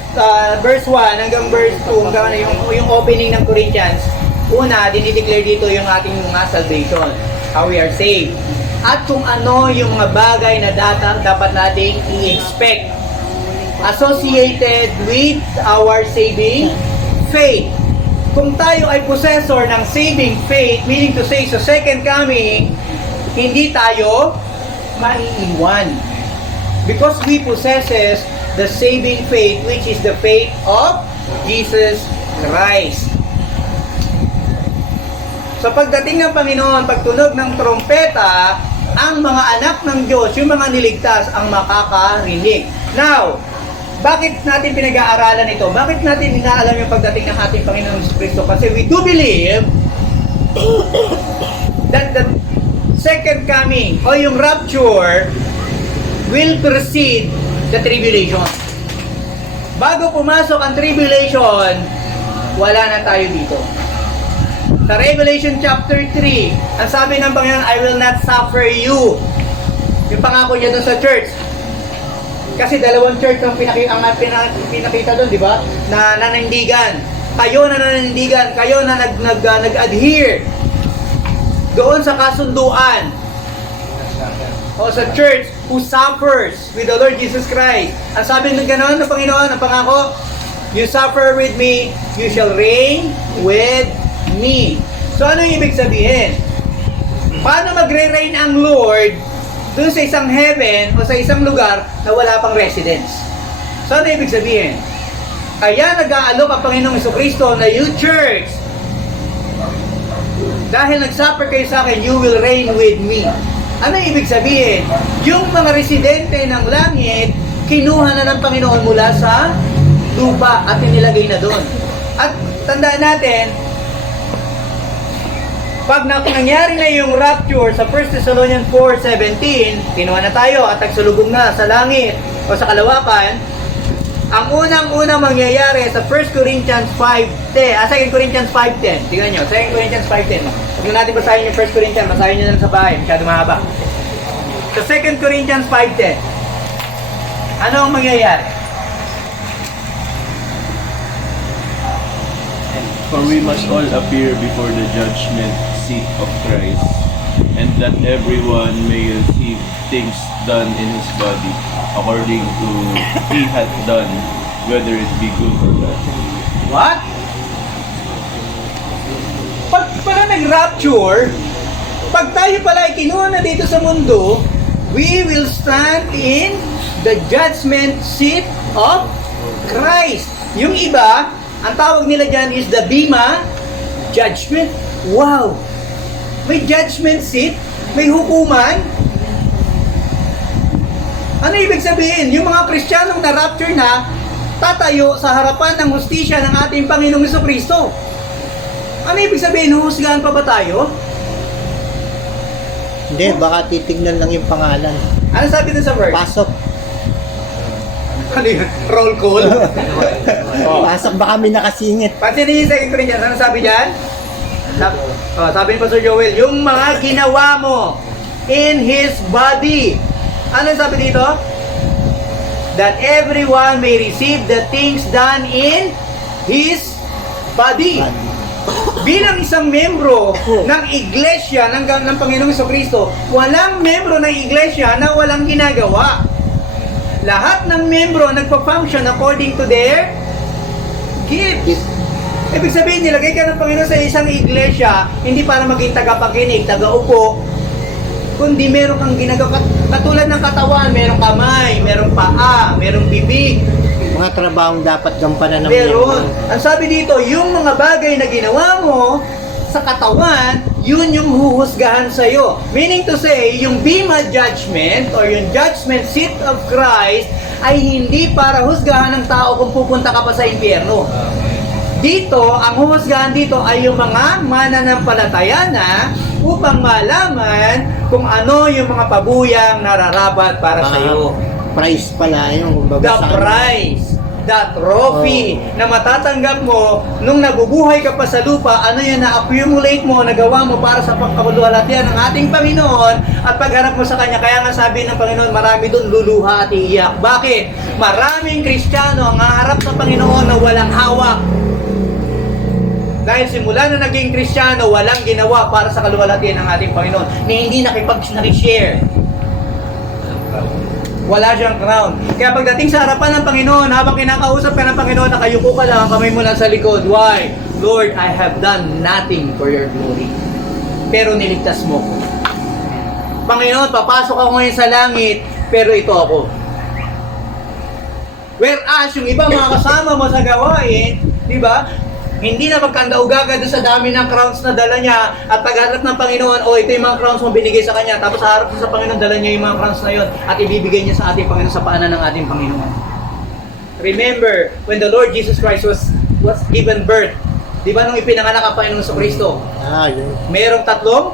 1 hanggang verse 2, hanggang yung opening ng Corinthians, una, dinideclare dito yung ating mga salvation, how we are saved. At kung ano yung mga bagay na dapat nating i-expect associated with our saving faith. Kung tayo ay possessor ng saving faith, meaning to say, sa second coming, hindi tayo maiiwan. Because we possesses the saving faith, which is the faith of Jesus Christ. So pagdating ng Panginoon, pagtunog ng trompeta, ang mga anak ng Diyos, yung mga niligtas, ang makakarinig. Now, bakit natin pinag-aaralan ito? Bakit natin inaalam yung pagdating ng ating Panginoon Kristo? Kasi we do believe that the second coming o yung rapture will precede the tribulation. Bago pumasok ang tribulation, wala na tayo dito. Sa Revelation chapter 3, ang sabi ng Panginoon, I will not suffer you. Yung pangako niya doon sa church. Kasi dalawang church ang pinakita doon, di ba? Na nanindigan. Kayo na nanindigan, kayo na nag-adhere doon sa kasunduan. O sa church who suffers with the Lord Jesus Christ. Ang sabi ng ganoon ng Panginoon, ang pangako, you suffer with me, you shall reign with me. So ano yung ibig sabihin? Paano magre-reign ang Lord doon sa isang heaven o sa isang lugar na wala pang residence? So ano yung ibig sabihin? Kaya nag-aalok ang Panginoong Jesucristo na you church, dahil nagsuffer kayo sa akin, you will reign with me. Ano ibig sabihin? Yung mga residente ng langit, kinuha na ng Panginoon mula sa lupa at inilagay na doon. At tandaan natin, pag nangyari na yung rapture sa 1 Thessalonians 4:17, kinuha na tayo at nagsulubong na sa langit o sa kalawakan. Ang unang-unang mangyayari sa 1 Corinthians 5:10, 2 Corinthians 5:10. Tingnan nyo, 2 Corinthians 5:10. Huwag natin basahin yung 1 Corinthians, basahin nyo na lang sa bahay, masyado mahaba. Sa 2 Corinthians 5:10, ano ang mangyayari? For we must all appear before the judgment seat of Christ, and that everyone may receive things done in his body, according to he hath done, whether it be good or bad. What? Pag pala nag-rapture, pag tayo pala ay kinuha na dito sa mundo, we will stand in the judgment seat of Christ. Yung iba, ang tawag nila dyan is the Bema Judgment. Wow! May judgment seat? May hukuman? Ano ibig sabihin? Yung mga Kristiyanong na-rapture na, tatayo sa harapan ng hustisya ng ating Panginoong Jesucristo. Ano ibig sabihin? Huhusgahan pa ba tayo? Hindi, baka titignan lang yung pangalan. Ano sabi dun sa verse? Pasok. Ano yun? Roll call? Pasok, baka may nakasingit. Pansinin yung 2 Corinthians. Ano sabi dyan? Sabi ni Pastor Joel, yung mga ginawa mo in His body. Ano sabi dito? That everyone may receive the things done in His body. Bilang isang membro ng iglesia ng Panginoong Jesucristo, walang membro ng iglesia na walang ginagawa. Lahat ng membro nagpa-function according to their gifts. Ibig sabihin, nilagay ka ng Panginoon sa isang iglesia, hindi para maging tagapakinig, tagaupo, kundi meron kang ginagawa. Katulad ng katawan, merong kamay, merong paa, merong bibig. Mga trabahong dapat gampanan ng Meron. miyembro. Ang sabi dito, yung mga bagay na ginawa mo sa katawan, yun yung huhusgahan sa'yo. Meaning to say, yung Bema Judgment or yung Judgment Seat of Christ ay hindi para husgahan ng tao kung pupunta ka pa sa impyerno. Dito, ang huhusgahan dito ay yung mga mananampalataya na upang malaman kung ano yung mga pabuyang nararapat para Mga sa iyo. price pala yung kumbaga The sa- prize, the trophy na matatanggap mo nung nabubuhay ka pa sa lupa, ano yan na-accumulate mo, nagawa mo para sa pagkakuluhalatian ng ating Panginoon at pagharap mo sa Kanya. Kaya nga sabi ng Panginoon, marami doon luluha at iiyak. Bakit? Maraming Kristiyano ang haharap sa Panginoon na walang hawak. Dahil simula na naging Kristiyano, walang ginawa para sa kaluwalhatian ng ating Panginoon, na hindi nakipag-share. Wala siyang crown. Kaya pagdating sa harapan ng Panginoon, habang kinakausap ka ng Panginoon, nakayuko ka lang, kamay mo lang sa likod. Why? Lord, I have done nothing for your glory. Pero niligtas mo ko. Panginoon, papasok ako ngayon sa langit, pero ito ako. Whereas, yung iba mga kasama mo sa gawain, di ba? Hindi na magkandaugaga doon sa dami ng crowns na dala niya at pagharap ng Panginoon, ito yung mga crowns mo binigay sa Kanya. Tapos sa harap sa Panginoon, dala niya yung mga crowns na yun at ibibigay niya sa ating Panginoon sa paanan ng ating Panginoon. Remember, when the Lord Jesus Christ was given birth, di ba nung ipinanganak ang Panginoon sa Kristo, Yun. merong tatlong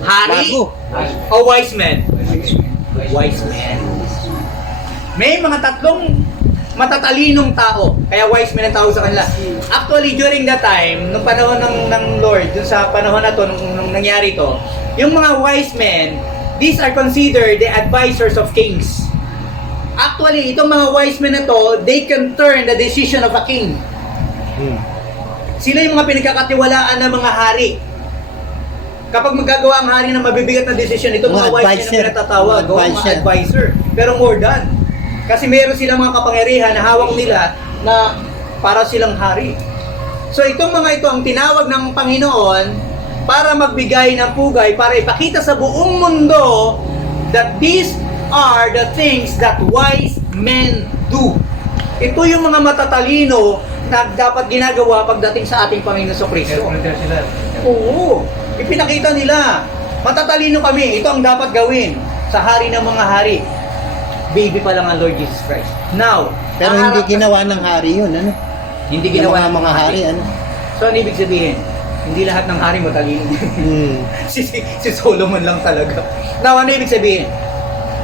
hari Bago. o wise men? Wise men. May mga tatlong matatalinong tao. Kaya wise men ang tawag sa kanila. Actually, during that time, nung panahon ng Lord, dun sa panahon na to, nung nangyari to, yung mga wise men, these are considered the advisors of kings. Actually, itong mga wise men na to, they can turn the decision of a king. Sila yung mga pinagkakatiwalaan ng mga hari. Kapag magagawa ang hari ng mabibigat na decision, itong mga wise men advisor. na pinatatawag, Mga mga advisor. Pero more than. Kasi meron silang mga kapangyarihan na hawak nila na para silang hari. So itong mga ito ang tinawag ng Panginoon para magbigay ng pugay, para ipakita sa buong mundo that these are the things that wise men do. Ito yung mga matatalino na dapat ginagawa pagdating sa ating Panginoon Kristo. Oo, ipinakita nila. Matatalino kami, ito ang dapat gawin sa hari ng mga hari. Baby pa lang ang Lord Jesus Christ. Now, Pero hindi ginawa ng hari yun, ano? hindi Ginawa ginawa ng mga hari, ano? So, ano ibig sabihin? Hindi lahat ng hari matalino. Hmm. si Solomon lang talaga. Now, ano ibig sabihin?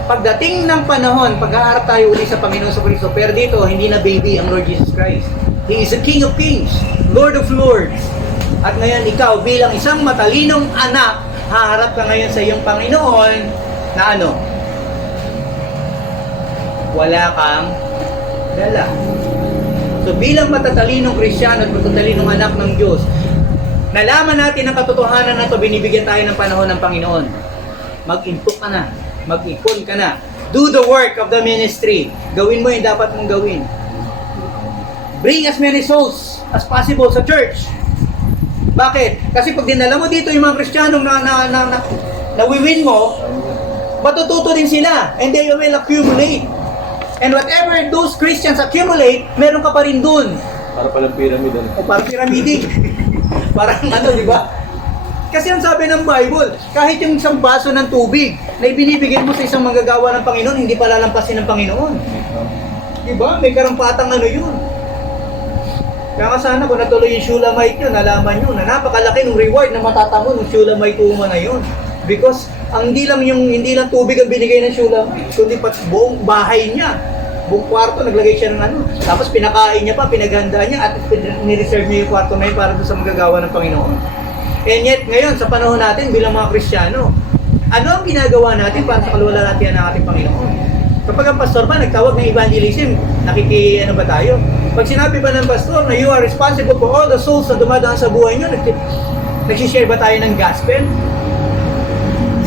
Pagdating ng panahon, pag-aarap tayo uli sa Panginoon Kristo, pero dito, hindi na baby ang Lord Jesus Christ. He is the King of Kings, Lord of Lords. At ngayon, ikaw bilang isang matalinong anak, haharap ka ngayon sa iyong Panginoon na ano? Wala kang dala. So bilang matatalinong Kristiyano at matatalinong anak ng Diyos, nalaman natin ang katotohanan na ito, binibigyan tayo ng panahon ng Panginoon. Mag-input ka na. Mag-ipon ka na. Do the work of the ministry. Gawin mo yung dapat mong gawin. Bring as many souls as possible sa church. Bakit? Kasi pag dinala mo dito yung mga Kristiyanong nawiwin mo, matututo din sila. And they will accumulate. And whatever those Christians accumulate, meron ka pa rin dun. Para palang pyramid, ano? O parang pyramiding. Parang ano, di ba? Kasi ang sabi ng Bible, kahit yung isang baso ng tubig na ibinibigay mo sa isang manggagawa ng Panginoon, hindi pa lalampasin ng Panginoon. Di ba? May karampatang ano yun. Kaya nga sana kung natuloy yung Shulamite yun, nalaman nyo na napakalaki ng reward na matatamo ng Shulamite uma na yun. Because ang hindi lang tubig ang binigay ng Shulamite, kundi pat buong bahay niya. Buong kwarto, naglagay siya ng ano. Tapos pinakain niya pa, pinaganda niya at nireserve niya yung kwarto na yun para doon sa magagawa ng Panginoon. And yet, ngayon, sa panahon natin bilang mga Kristiyano, ano ang ginagawa natin para sa kaluwalhatian ng ating Panginoon? Kapag ang pastor pa nagtawag ng evangelism, ano ba tayo? Pag sinabi ba ng pastor na you are responsible for all the souls na dumadaan sa buhay nyo, nagsishare ba tayo ng gospel?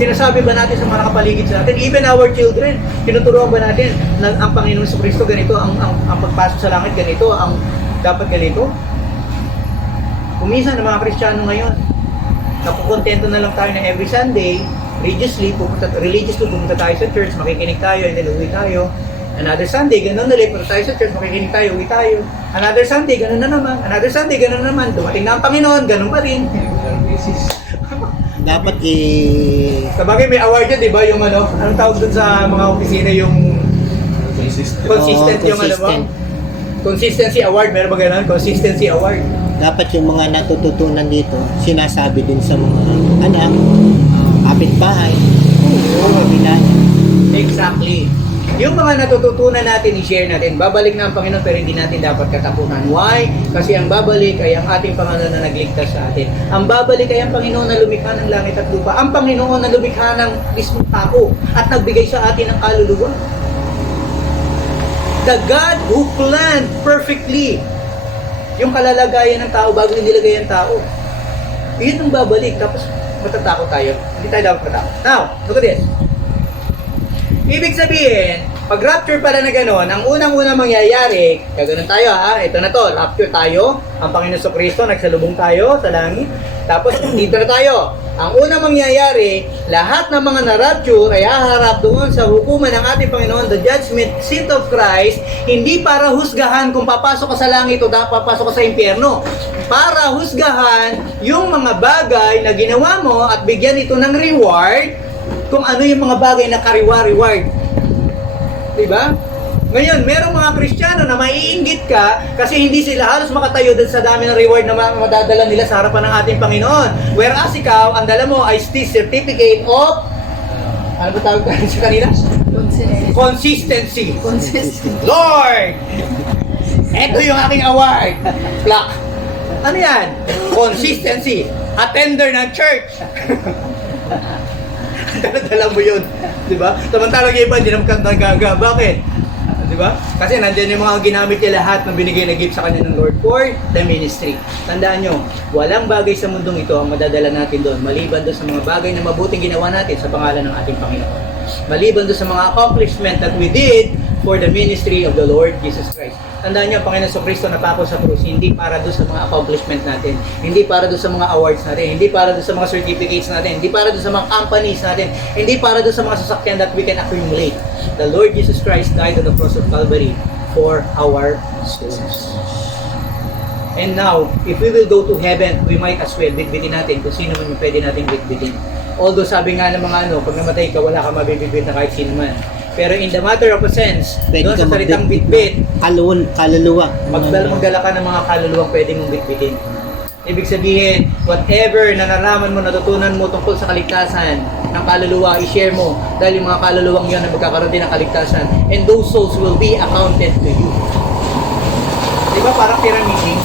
Sinasabi ba natin sa mga nakapaligid sa atin, even our children, tinuturuan ba natin na ang Panginoon sa Kristo ganito, ang pagpasok sa langit ganito, ang dapat ganito? Kuminsan ng mga Kristiyano ngayon, nakukontento na lang tayo na every Sunday, religiously pumunta tayo sa church, makikinig tayo, and then uwi tayo. Another Sunday, ganun ulit, punta tayo sa church, makikinig tayo, uwi tayo. Another Sunday, ganun na naman. Another Sunday, ganun na naman. Dumating na ang Panginoon, ganun pa rin. Dapat Sabagay may award yun, di ba? Yung ano, anong tawag dun sa mga opisina yung consistent yung ano ba? Consistency award, meron ba ganun? Consistency award. dapat yung mga natututunan dito, sinasabi din sa mga anak, kapitbahay, pinanya. Exactly. Yung mga natututunan natin, i-share natin. Babalik na ang Panginoon pero hindi natin dapat katapunan. Why? Kasi ang babalik ay ang ating Panginoon na nagligtas sa atin. Ang babalik ay ang Panginoon na lumikha ng langit at lupa. Ang Panginoon na lumikha ng mismong tao at nagbigay sa atin ng kaluluwa. The God who planned perfectly yung kalalagayan ng tao bago nilagay ang tao. Yun ang babalik. Tapos matatakot tayo. Hindi tayo dapat matakot. Now, look at this. Ibig sabihin, pag rapture pala na gano'n, ang unang-unang mangyayari, gano'n tayo ha, ito na to, rapture tayo, ang Panginoon Kristo, nagsalubong tayo sa langit, tapos dito na tayo. Ang unang mangyayari, lahat ng mga na-rapture ay haharap doon sa hukuman ng ating Panginoon, the judgment seat of Christ, hindi para husgahan kung papasok ka sa langit o papasok ka sa impyerno. Para husgahan yung mga bagay na ginawa mo at bigyan ito ng reward, kung ano yung mga bagay na kariwa-reward. Diba? Ngayon, merong mga Kristiyano na maiinggit ka kasi hindi sila halos makatayo dun sa dami ng reward na madadala nila sa harapan ng ating Panginoon. Whereas ikaw, ang dala mo ay certificate of ano ba tawag sa kanila? Consistency. Lord! Ito yung aking award. Plaque. Ano yan? Consistency. Attender ng church. Dala mo yun, di ba? Samantalang yung iba, hindi naman nagaga. Bakit? Di ba? Kasi nandiyan yung mga ginamit niya lahat ng binigay na gift sa kanya ng Lord for the ministry. Tandaan nyo, walang bagay sa mundong ito ang madadala natin doon, maliban doon sa mga bagay na mabuting ginawa natin sa pangalan ng ating Panginoon. Maliban doon sa mga accomplishment that we did for the ministry of the Lord Jesus Christ. Tandaan niyo, ang Panginoon sa Kristo napako sa krus, hindi para doon sa mga accomplishment natin, hindi para doon sa mga awards natin, hindi para doon sa mga certificates natin, hindi para doon sa mga companies natin, hindi para doon sa mga sasakyan that we can accumulate. The Lord Jesus Christ died on the cross of Calvary for our souls. And now, if we will go to heaven, we might as well bitbitin natin kung sino man yung pwede nating bitbitin. Although sabi nga ng mga pag namatay ka, wala ka mabibitbit na kahit sino man. Pero in the matter of a sense, Pwede doon ka sa salitang bitbit, kaluluwa. magdala ka ng mga kaluluwang pwede mong bitbitin. Ibig sabihin, whatever na nalaman mo, natutunan mo tungkol sa kaligtasan ng kaluluwa, i-share mo dahil yung mga kaluluwang yun na magkakaroon din ng kaligtasan. And those souls will be accounted to you. Di ba parang pyramid?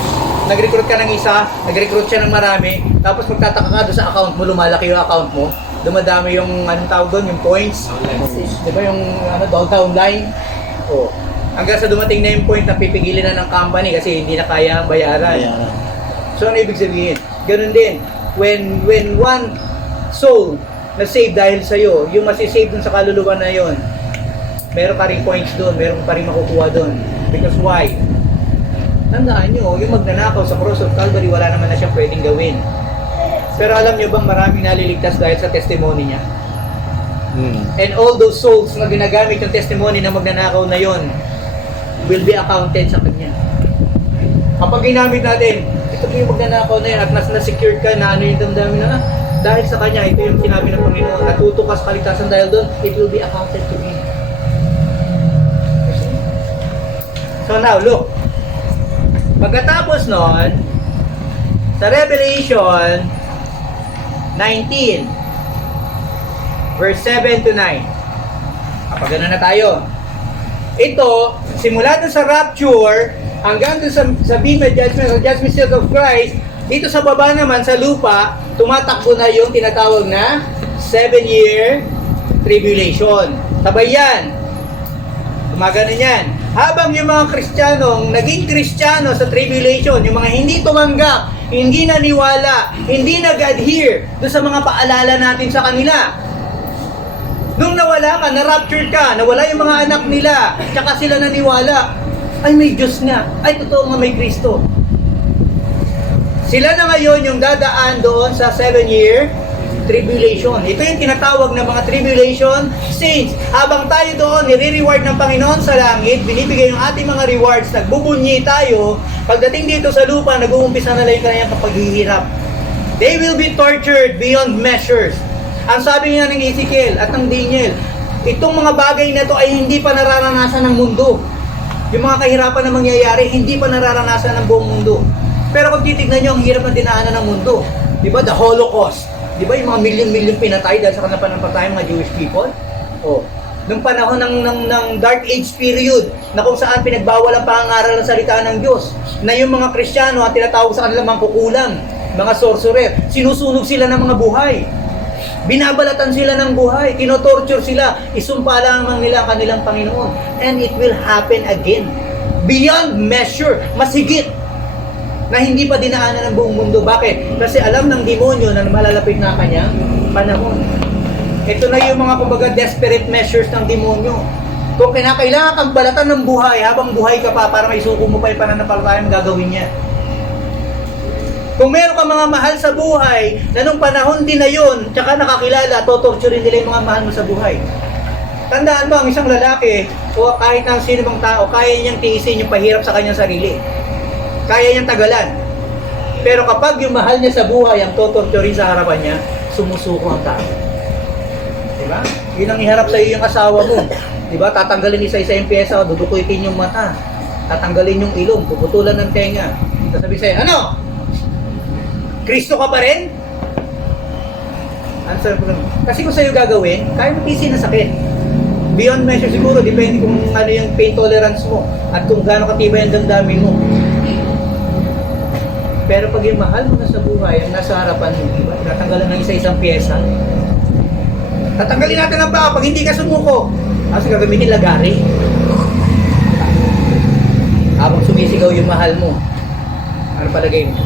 Nag-recruit ka ng isa, nag-recruit siya ng marami, tapos magtataka ka doon sa account mo, lumalaki yung account mo, dumadami yung, anong tawag doon, yung points. Di ba yung downtown line? Oh. Hanggang sa dumating na yung point na pipigilin na ng company kasi hindi na kaya ang bayaran. So ano ibig sabihin? Ganun din. When one soul na save dahil sa'yo, yung masisave dun sa kaluluwa na yon, meron ka rin points doon, meron ka rin makukuha doon. Because why? Tandaan nyo, yung magnanakaw sa cross of Calvary, wala naman na siyang pwedeng gawin. Pero alam nyo bang maraming naliligtas dahil sa testimony niya? And all those souls na ginagamit yung testimony na magnanakaw na yon will be accounted sa kanya. Kapag ginamit natin, ito yung magnanakaw na yun at na-secure ka na ano yung damdamin na dahil sa kanya, ito yung sinabi ng Panginoon, natuto ka sa kaligtasan dahil doon, it will be accounted to me. So now, look. Pagkatapos nun, sa Revelation 19, verse 7 to 9. Kapag gano'n na tayo. Ito, simula doon sa rapture, hanggang doon sa Bema Judgment, sa Judgment Seat of Christ, dito sa baba naman, sa lupa, tumatakbo na yung tinatawag na 7-year tribulation. Sabay yan. Gumagano yan. Habang yung mga Kristiyanong naging Kristiyano sa tribulation, yung mga hindi tumanggap, hindi naniwala, hindi nag-adhere doon sa mga paalala natin sa kanila. Nung nawala ka, na-rapture ka, nawala yung mga anak nila, tsaka sila naniwala, ay may Diyos nga, ay totoo nga may Kristo. Sila na ngayon yung dadaan doon sa 7-year tribulation. Ito yung tinatawag ng mga tribulation saints. Habang tayo doon, nire-reward ng Panginoon sa langit, binibigay yung ating mga rewards, nagbubunyi tayo, pagdating dito sa lupa, nag-uumpisa na lang yung kanyang kapaghihirap. They will be tortured beyond measures. Ang sabi nga ng Ezekiel at ng Daniel, itong mga bagay na to ay hindi pa nararanasan ng mundo. Yung mga kahirapan na mangyayari, hindi pa nararanasan ng buong mundo. Pero kung titignan nyo, ang hirap na dinaanan ng mundo. Diba? The Holocaust. Di ba yung mga milyon-milyon pinatay dahil sa kanapanapatay mga Jewish people? Oh. Nung panahon ng Dark Age period na kung saan pinagbawal ang pangangaral ng salita ng Diyos, na yung mga Kristiyano at tinatawag sa kanila mga kukulang, mga sorcerer, sinusunog sila ng mga buhay. Binabalatan sila ng buhay, tinotorture sila, isumpa lamang nila ang kanilang Panginoon. And it will happen again. Beyond measure, mas higit na hindi pa dinaanan ng buong mundo. Bakit? Kasi alam ng demonyo na malalapit na kanyang panahon. Ito na yung mga kumbaga desperate measures ng demonyo. Kung kinakailangan kang balatan ng buhay habang buhay ka pa para may suko mo pa yung pananampalataya, gagawin niya. Kung meron ka mga mahal sa buhay na nung panahon din na yun, tsaka nakakilala, totorturin nila yung mga mahal mo sa buhay. Tandaan mo, ang isang lalaki o kahit ang sino bang tao, kaya niyang tiisin yung pahirap sa kanyang sarili. Kaya niyang tagalan. Pero kapag yung mahal niya sa buhay ang totorturin sa harapan niya, sumusuko ang tao. Diba? Yun ang iharap sa iyo yung asawa mo. Diba? Tatanggalin isa-isa yung pyesa, dudukuitin yung mata. Tatanggalin yung ilong, puputulan ng tenga. Sasabihin sa'yo, ano? Kristo ka pa rin? Answer ko lang. Kasi kung sa'yo gagawin, kaya mo tisi na sakit. Beyond measure siguro, depende kung ano yung pain tolerance mo at kung gaano katibay ang damdamin mo. Pero pag yung mahal mo na sa buhay, ang nasa harapan mo, diba? Tatanggalan ng isa-isang pyesa. Tatanggalin natin ang paa pag hindi ka sumuko. Kasi gagamitin lagari. Habang sumisigaw yung mahal mo, ano palagay mo?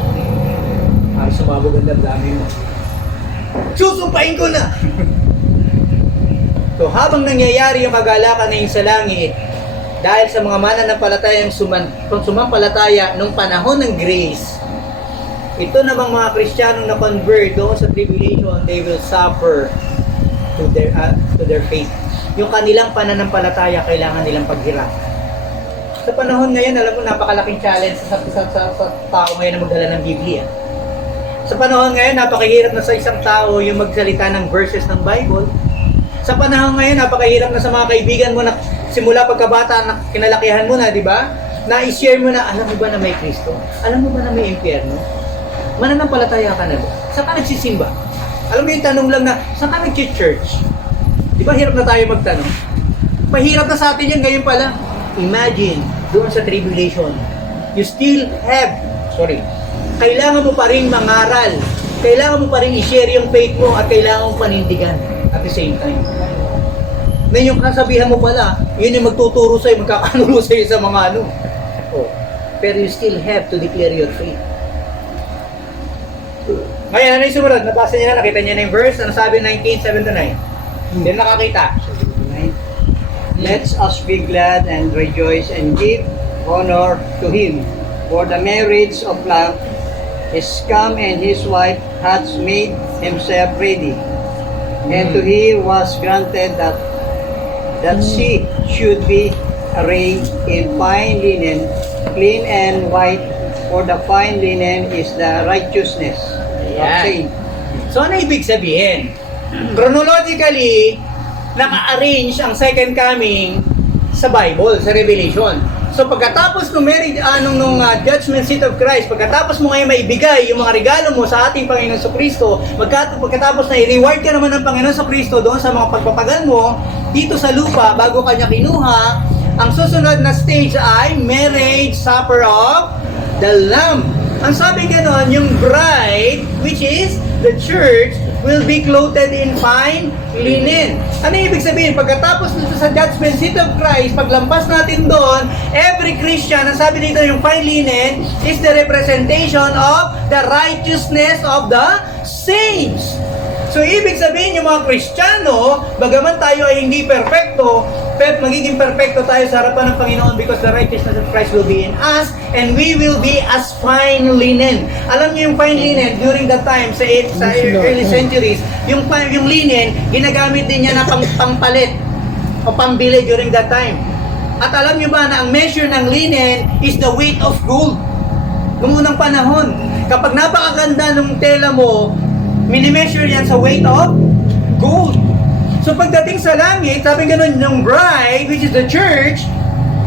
Para sumabog ang damdamin mo. Susumpain ko na! So habang nangyayari yung kagalakan na yung sa langit, dahil sa mga mananampalatayang sumampalataya nung panahon ng grace, ito namang mga Kristiyanong na convert doon sa tribulation, they will suffer to their faith. Yung kanilang pananampalataya kailangan nilang paghirapan. Sa panahon ngayon, alam mo, napakalaking challenge sa tao ngayon na magdala ng Biblia. Sa panahon ngayon, napakahirap na sa isang tao yung magsalita ng verses ng Bible. Sa panahon ngayon, napakahirap na sa mga kaibigan mo na simula pagkabata na kinalakihan mo na, di ba? Na i-share mo na, alam mo ba na may Kristo? Alam mo ba na may impyerno? Mananampalataya ka na ba? Saan ka nagsisimba? Alam mo yung tanong lang na, saan ka nag-church? Di ba hirap na tayo magtanong? Mahirap na sa atin yan ngayon pala. Imagine, doon sa tribulation, you still have, kailangan mo pa rin mangaral. Kailangan mo pa rin i-share yung faith mo at kailangan mo panindigan at the same time. Na yung kasabihan mo pala, yun yung magtuturo sa'yo, magkakanulo sa'yo sa mga ano. Oh. Pero you still have to declare your faith. Ngayon, ano yung sumunod? Nabasa niya na, nakita niya na yung verse. Ano sabi 19:7-9? Hindi na nakakita. Let us be glad and rejoice and give honor to him. For the marriage of Lamb is come, and his wife hath made himself ready. And to him was granted that she should be arrayed in fine linen, clean and white, for the fine linen is the righteousness of Ayan. saints. So, ano ibig sabihin? Chronologically, naka-arrange ang second coming sa Bible, sa Revelation. So, pagkatapos nung judgment seat of Christ, pagkatapos mo ngayon maibigay yung mga regalo mo sa ating Panginoon sa Kristo, pagkatapos na i-reward ka naman ng Panginoon sa Kristo doon sa mga pagpapagal mo, dito sa lupa, bago kanya kinuha, ang susunod na stage ay marriage supper of the Lamb. Ang sabi gano'n, yung bride, which is the church, will be clothed in fine linen. Ano ibig sabihin? Pagkatapos nito sa judgment seat of Christ, paglampas natin doon, every Christian, ang sabi dito yung fine linen, is the representation of the righteousness of the saints. So, ibig sabihin yung mga Kristiyano, bagaman tayo ay hindi perfecto, pero magiging perfecto tayo sa harapan ng Panginoon because the righteousness of Christ will be in us and we will be as fine linen. Alam niyo yung fine linen during that time sa early centuries, yung linen, ginagamit din niya na pangpalit o pambili during that time. At alam niyo ba na ang measure ng linen is the weight of gold? Noong unang panahon, kapag napakaganda ng tela mo, minimeasure yan sa weight of gold. So pagdating sa langit, sabi ganun, ng bride, which is the church,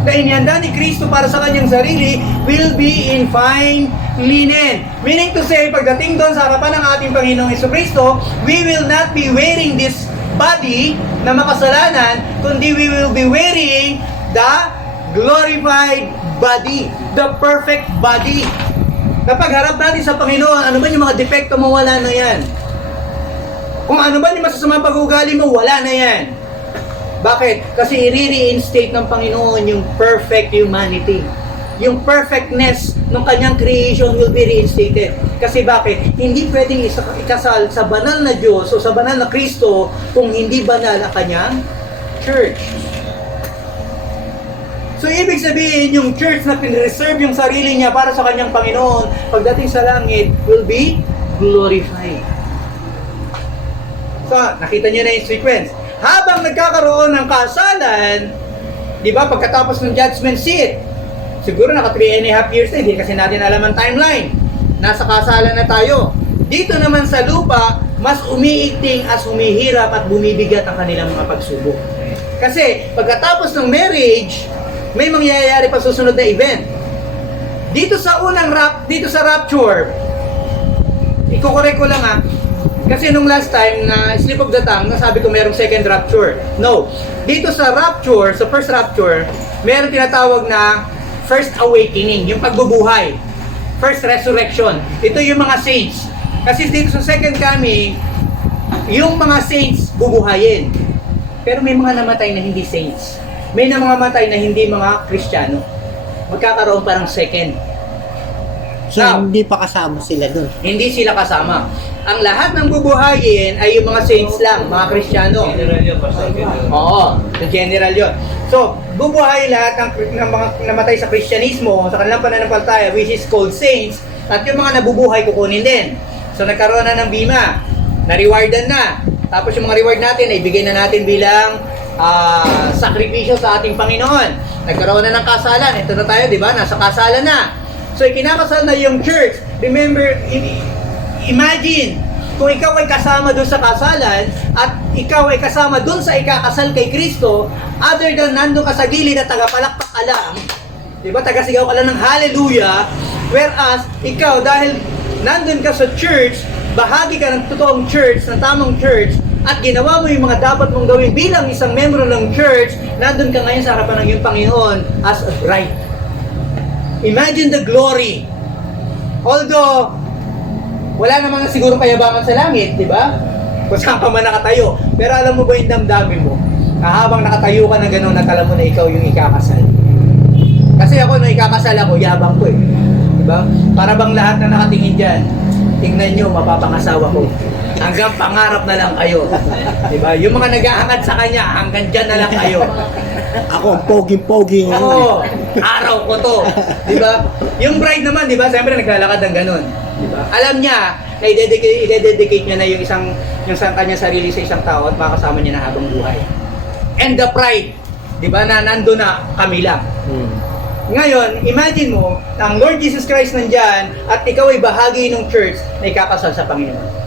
na inihanda ni Kristo para sa kanyang sarili, will be in fine linen. Meaning to say, pagdating doon sa harapan ng ating Panginoong Jesucristo, we will not be wearing this body na makasalanan, kundi we will be wearing the glorified body, the perfect body. Kapag harap natin sa Panginoon, ano ba yung mga depekto mo, wala na yan. Kung ano ba yung masasamang pag-ugali mo, wala na yan. Bakit? Kasi i-reinstate ng Panginoon yung perfect humanity. Yung perfectness ng kanyang creation will be reinstated. Kasi bakit? Hindi pwedeng ikasal sa banal na Diyos o sa banal na Kristo kung hindi banal ang kanyang church. So, ibig sabihin, yung church na pinreserve yung sarili niya para sa kanyang Panginoon, pagdating sa langit, will be glorified. So, nakita niyo na yung sequence. Habang nagkakaroon ng kasalan, di ba, pagkatapos ng judgment seat, siguro naka 3.5 years na, hindi kasi natin alam ang timeline. Nasa kasalan na tayo. Dito naman sa lupa, mas umiigting as humihirap at bumibigat ang kanilang mga pagsubok. Kasi, pagkatapos ng marriage, may mangyayari pa susunod na event. Dito sa rapture, iko-correct ko lang kasi nung last time na slip of the tongue, nasabi ko merong second rapture. No. Dito sa rapture, sa first rapture, meron tinatawag na first awakening, yung pagbubuhay. First resurrection. Ito yung mga saints. Kasi dito sa second coming, yung mga saints bubuhayin. Pero may mga namatay na hindi saints. May mga namatay na hindi mga Kristiyano. Magkakaroon pa ng second. So, Now, hindi pa kasama sila dun. hindi sila kasama. Ang lahat ng bubuhayin ay yung mga saints lang, mga Kristiyano. General yun, Pastor. Oo, the general yun. So, bubuhay lahat ng mga namatay sa Kristyanismo, sa kanilang pananampalataya, which is called saints, at yung mga nabubuhay kukunin din. So, nagkaroon na ng bima, na-rewardan na. Tapos yung mga reward natin, ibigay na natin bilang sakripisyo sa ating Panginoon. Nagkaroon na ng kasalan. Ito na tayo, di ba? Nasa kasalan na. So, ikinakasal na yung church. Remember, imagine, kung ikaw ay kasama doon sa kasalan at ikaw ay kasama doon sa ikakasal kay Kristo, other than nandun ka sa gilid at tagapalakpak ka lang, di ba, tagasigaw ka lang ng hallelujah, whereas ikaw dahil nandun ka sa church, bahagi ka ng totoong church, ng tamang church, at ginawa mo yung mga dapat mong gawin bilang isang membro ng church, nandun ka ngayon sa harapan ng iyong Panginoon as a bride. Imagine the glory. Although wala naman siguro kayabangan sa langit, di ba? Kung saan ka man nakatayo. Pero alam mo ba yung damdamin mo? Na habang nakatayo ka na gano'n, nakala mo na ikaw yung ikakasal. Kasi ako, nung ikakasal ako, yabang ko eh. Di ba? Para bang lahat na nakatingin dyan, tingnan nyo, mapapangasawa ko. Hanggang pangarap na lang kayo. Di ba? Yung mga naghahangad sa kanya, hanggang dyan na lang kayo. Ako ang pogi-pogi ngayon. Oo, araw ko to. Di ba? Yung bride naman, di ba? Siyempre naglalakad ng ganun. Di ba? Alam niya na i-dedicate niya na yung kanya sarili sa isang tao at makakasama niya na habang buhay. And the pride, di ba? Na nando na kami lang. Ngayon, imagine mo, ang Lord Jesus Christ nandyan at ikaw ay bahagi ng church na ikakasal sa Panginoon.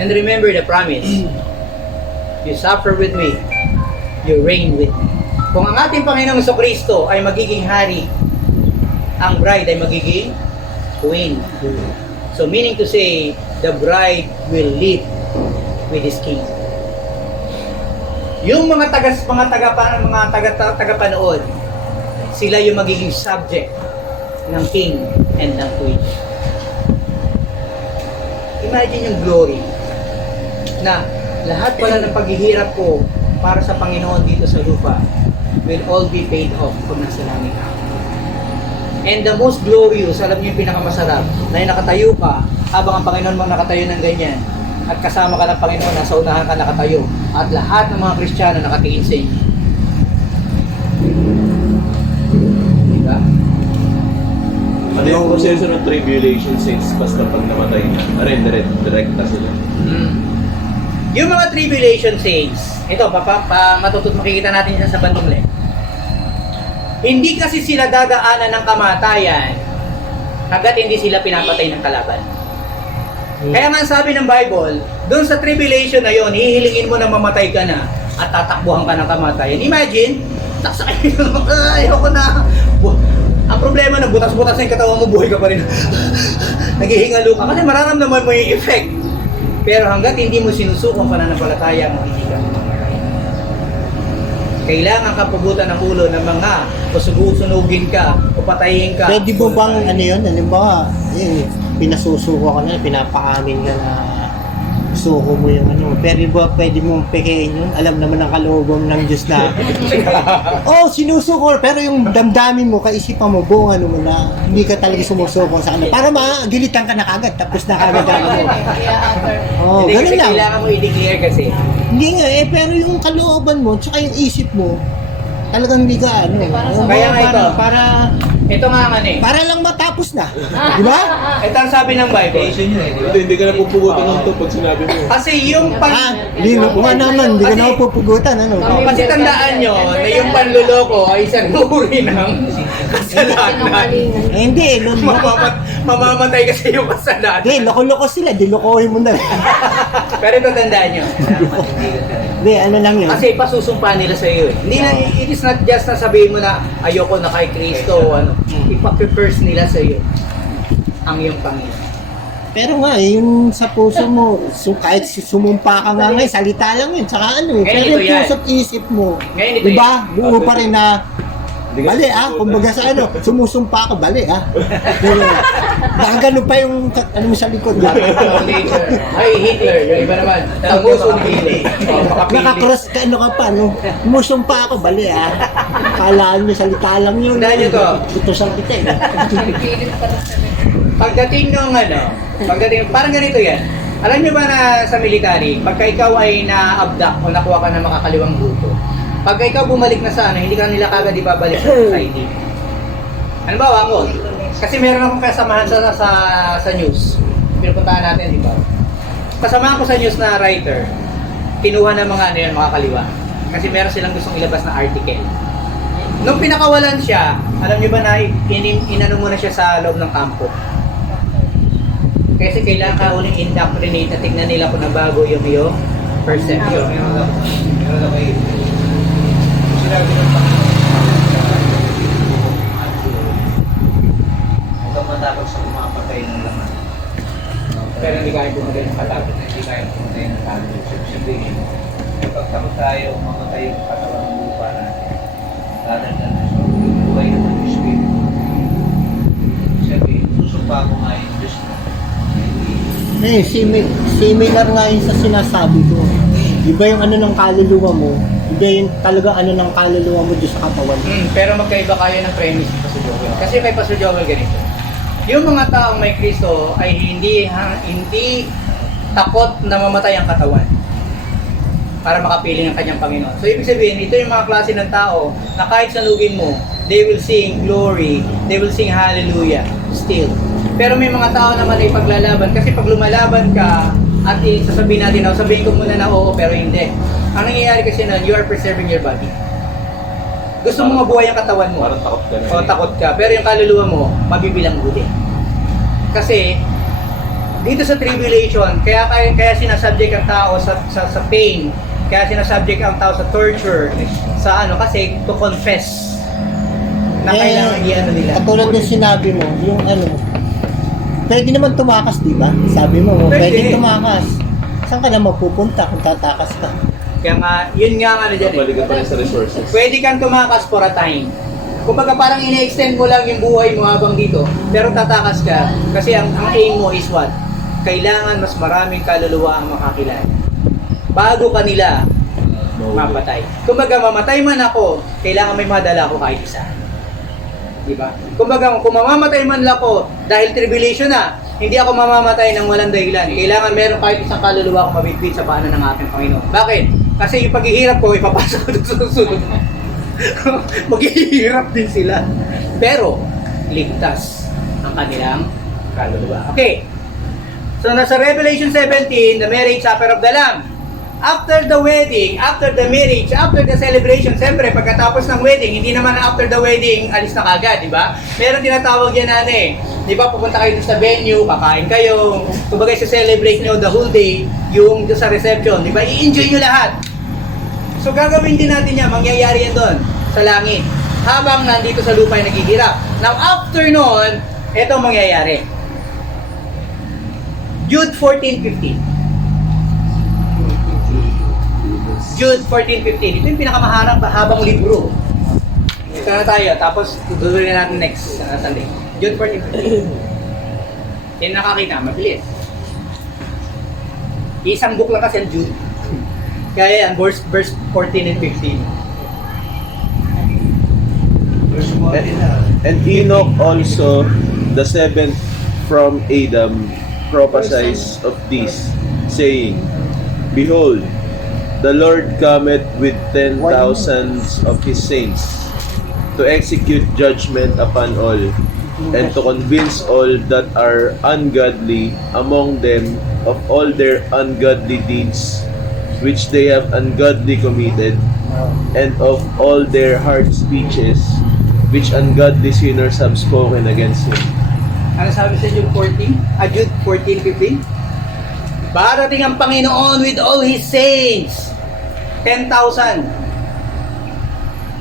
And remember the promise. You suffer with me, you reign with me. Kung ang ating Panginoong Kristo ay magiging hari, ang bride ay magiging queen. So meaning to say, the bride will live with his king. Yung mga tagapanood, sila yung magiging subject ng king and ng queen. Imagine yung glory na lahat pala ng paghihirap ko para sa Panginoon dito sa lupa will all be paid off pag nasa langit ako. And the most glorious, alam niyo yung pinakamasarap, na yung nakatayo ka, habang ang Panginoon mo nakatayo ng ganyan, at kasama ka ng Panginoon, nasa unahan ka nakatayo, at lahat ng mga Kristiyano nakatingin sa inyo. Diba? Ano yung proseso ng tribulation saints basta pag namatay na? Direkta sila. Yung mga tribulation saints, ito, makikita natin yan sa bandong left. Hindi kasi sila dadaanan ng kamatayan hanggat hindi sila pinapatay ng kalaban. Kaya nga sabi ng Bible, doon sa tribulation na yon, hihilingin mo na mamatay ka na at tatakbuhan ka ng kamatayan. Imagine, taksakay mo, ayoko na. Ang problema na butas-butas na yung katawan mo, buhay ka pa rin. Naghihingalo ka kasi mararamdaman mo yung effect. Pero hanggat hindi mo sinusuko ang pananampalataya mo, hindi ka. Kailangan ka pugutan ng ulo ng mga sunugin ka o patayin ka. Pwede mo bang ano yun? Halimbawa, pinasusuko ka na, pinapaamin ka na suko mo yung ano. Pero ba pwede mong pekein yun? Alam naman ang kalooban ng Diyos na sinusuko, pero yung damdamin mo, kaisipan mo, buong ano mo na hindi ka talaga sumusuko sa ano. Para magilitan ka na kagad, tapos na kagad mo. Hindi Ganun kasi lang. kailangan mo i-declare kasi. Hindi nga pero yung kalooban mo, tsaka yung isip mo, talagang hindi ka ano. Kaya nga ito. Ito nga man eh. Para lang matapos na. Di ba? Ito ang sabi ng Bible. Hindi ka na pupugutan ng to pag sinabi mo. Kasi yung Hindi nga naman, hindi ka na ako pupugutan. Ano? Kasi tandaan nyo na yung panluloko ay isang uri ng kasalanan. Hindi, Mamamatay kasi yung kasalanan. Hindi, loko-loko sila, dilokohin mo na. Pero ito tandaan nyo. Hindi, ano lang yun. Kasi pasusumpa nila sa iyo eh. Hindi na, it is not just na sabihin mo na ayoko na kay Kristo o ano. Ipa-curse nila sa iyo ang iyong Panginoon. Pero nga, yung sa puso mo, kahit sumumpa ka nga ngayon, salita lang yun, tsaka ano eh. Ngayon Pero ito yung yan. puso't isip mo, Ngayon ito diba, buo pa rin na, bali kumbaga sa ano, sumusumpa ka, bali baka ganun pa yung, ano mo sa likod. Ay, Hitler, yung iba naman. Tamuso ni Hitler. Nakakross ka, ano ka pa, no? Sumusumpa ako, bali Kalaan nyo, salita lang yun. Tandaan nyo to. Ito sa kita eh. Pagdating ng parang ganito yan. Alam nyo ba na sa military, pagka ikaw ay na-abduct o nakuha ka ng makakaliwang grupo, pagka ikaw bumalik na sa ano, hindi ka nila kagad ibabalik sa society. Ano ba ako? Kasi meron akong kasamahan sa news. Pinupuntahan natin, di ba? Kasamahan ko sa news na writer, kinuha ng mga ano yan, mga kaliwa. Kasi meron silang gustong ilabas na article. Nung pinakawalan siya, alam niyo ba na inano mo na siya sa loob ng kampo? Kasi kailangan ka uling indoctrinate na tignan nila kung nabago yung iyong perception. Meron ako eh. Sinabi ng Panginoon, huwag kang matakot sa kumapatay ng laman. Pero hindi kaya pumatay ng katakot. Hindi kaya pumatay ng talo. Sabihin, kapag takot tayo, mamatay yung katawan ng lupa natin. Dadagdan na siya. Buhay na ng Espiritu. Sabihin, susumpa ko nga yung Diyos mo. Similar nga yun sa sinasabi ko. Iba yung ano ng kaluluwa mo, iba yung talaga ano ng kaluluwa mo doon sa katawan. Pero magkaiba kayo ng premise ni Pastor Joel. Kasi kay Pastor Joel ganito. Yung mga taong may Kristo ay hindi takot na mamatay ang katawan para makapiling ang kanyang Panginoon. So ibig sabihin, ito yung mga klase ng tao na kahit salugin mo, they will sing glory, they will sing hallelujah still. Pero may mga tao naman ay paglalaban kasi pag lumalaban ka at sasabihin natin, sabihin ko muna na oo pero hindi. Ang nangyayari kasi nun, you are preserving your body. Gusto mo mabuhay ang katawan mo. Parang takot ka na. O takot ka. Pero yung kaluluwa mo, mabibilang huli. Kasi, dito sa tribulation, kaya sinasubject ang tao sa pain, kaya sinasubject ang tao sa torture, sa ano, kasi to confess na kailangan i-ano nila. Katulad ng sinabi mo, yung ano, pwede naman tumakas, di ba? Sabi mo, pwede tumakas. Saan ka na mapupunta kung tatakas ka? Kaya nga, yun nga ano dyan Balik ka pa rin sa resources. Pwede kang tumakas for a time. Kumbaga parang ina-extend mo lang yung buhay mo habang dito, pero tatakas ka kasi ang aim mo is what? Kailangan mas maraming kaluluwa ang makakilala. Bago kanila mapatay. Kumbaga mamatay man ako, kailangan may madala ako kahit isa. Diba? Kumbaga kung mamamatay man lang ako dahil tribulation na, hindi ako mamamatay ng walang dahilan. Kailangan meron kahit isang kaluluwa akong mabitbit sa paanan ng aking Panginoon. Bakit? Kasi yung paghihirap ko, ipapasok ko doon sa susunod. Maghihirap din sila. Pero, ligtas ang kanilang kaluluwa. Okay. So, nasa Revelation 17, the marriage supper of the Lamb. After the wedding, after the marriage, after the celebration, siyempre, pagkatapos ng wedding, hindi naman after the wedding, alis na kagad, di ba? Meron tinatawag yan di ba, pupunta kayo sa venue, kakain kayo, kumbaga celebrate nyo the whole day, yung sa reception, di ba? I-enjoy nyo lahat. So, gagawin din natin yan, mangyayari yan doon, sa langit, habang nandito sa lupa yung naghihirap. Now, after nun, eto mangyayari. Jude 14:15. Jude 14:15. Ito yung pinakamahabang libro. Ito na tayo. Tapos, tutuloy na natin next Sunday. Jude 14:15. Yan nakakita. Mabilis. Isang book lang kasi ang Jude. Kaya yan, verse 14 and 15. And Enoch also, the seventh from Adam, prophesied of this, saying, Behold, the Lord cometh with 10,000s of his saints, to execute judgment upon all, and to convince all that are ungodly among them of all their ungodly deeds, which they have ungodly committed, and of all their hard speeches, which ungodly sinners have spoken against him. Ano sabi sa Jude 14? Jude 14:15? Barating ang Panginoon with all His saints. 10,000.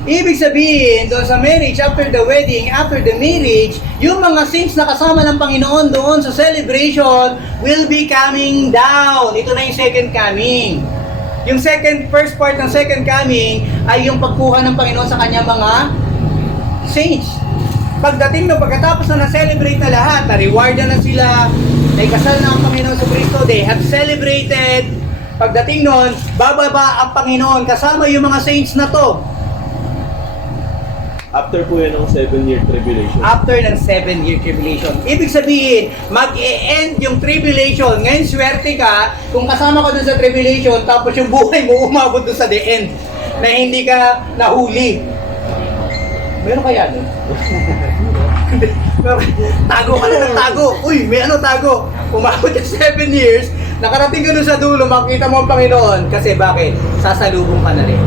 Ibig sabihin, doon sa marriage, after the wedding, after the marriage, yung mga saints na kasama ng Panginoon doon sa celebration will be coming down. Ito na yung second coming. Yung first part ng second coming ay yung pagkuha ng Panginoon sa kanyang mga saints. Pagdating no, pagkatapos na na-celebrate na lahat, na-reward na sila, naikasal na ang Panginoon sa Kristo, they have celebrated. Pagdating nun, bababa ang Panginoon kasama yung mga saints na to. After po yan ng 7-year tribulation. After ng 7-year tribulation. Ibig sabihin, mag-e-end yung tribulation. Ngayon, swerte ka kung kasama ka dun sa tribulation tapos yung buhay mo umabot dun sa the end na hindi ka nahuli. Meron kaya dun? Tago ka na ng tago. Uy, may tago. Umabot yung 7 years, nakarating ka dun sa dulo, makita mo ang Panginoon. Kasi bakit? Sasalubong ka na rin.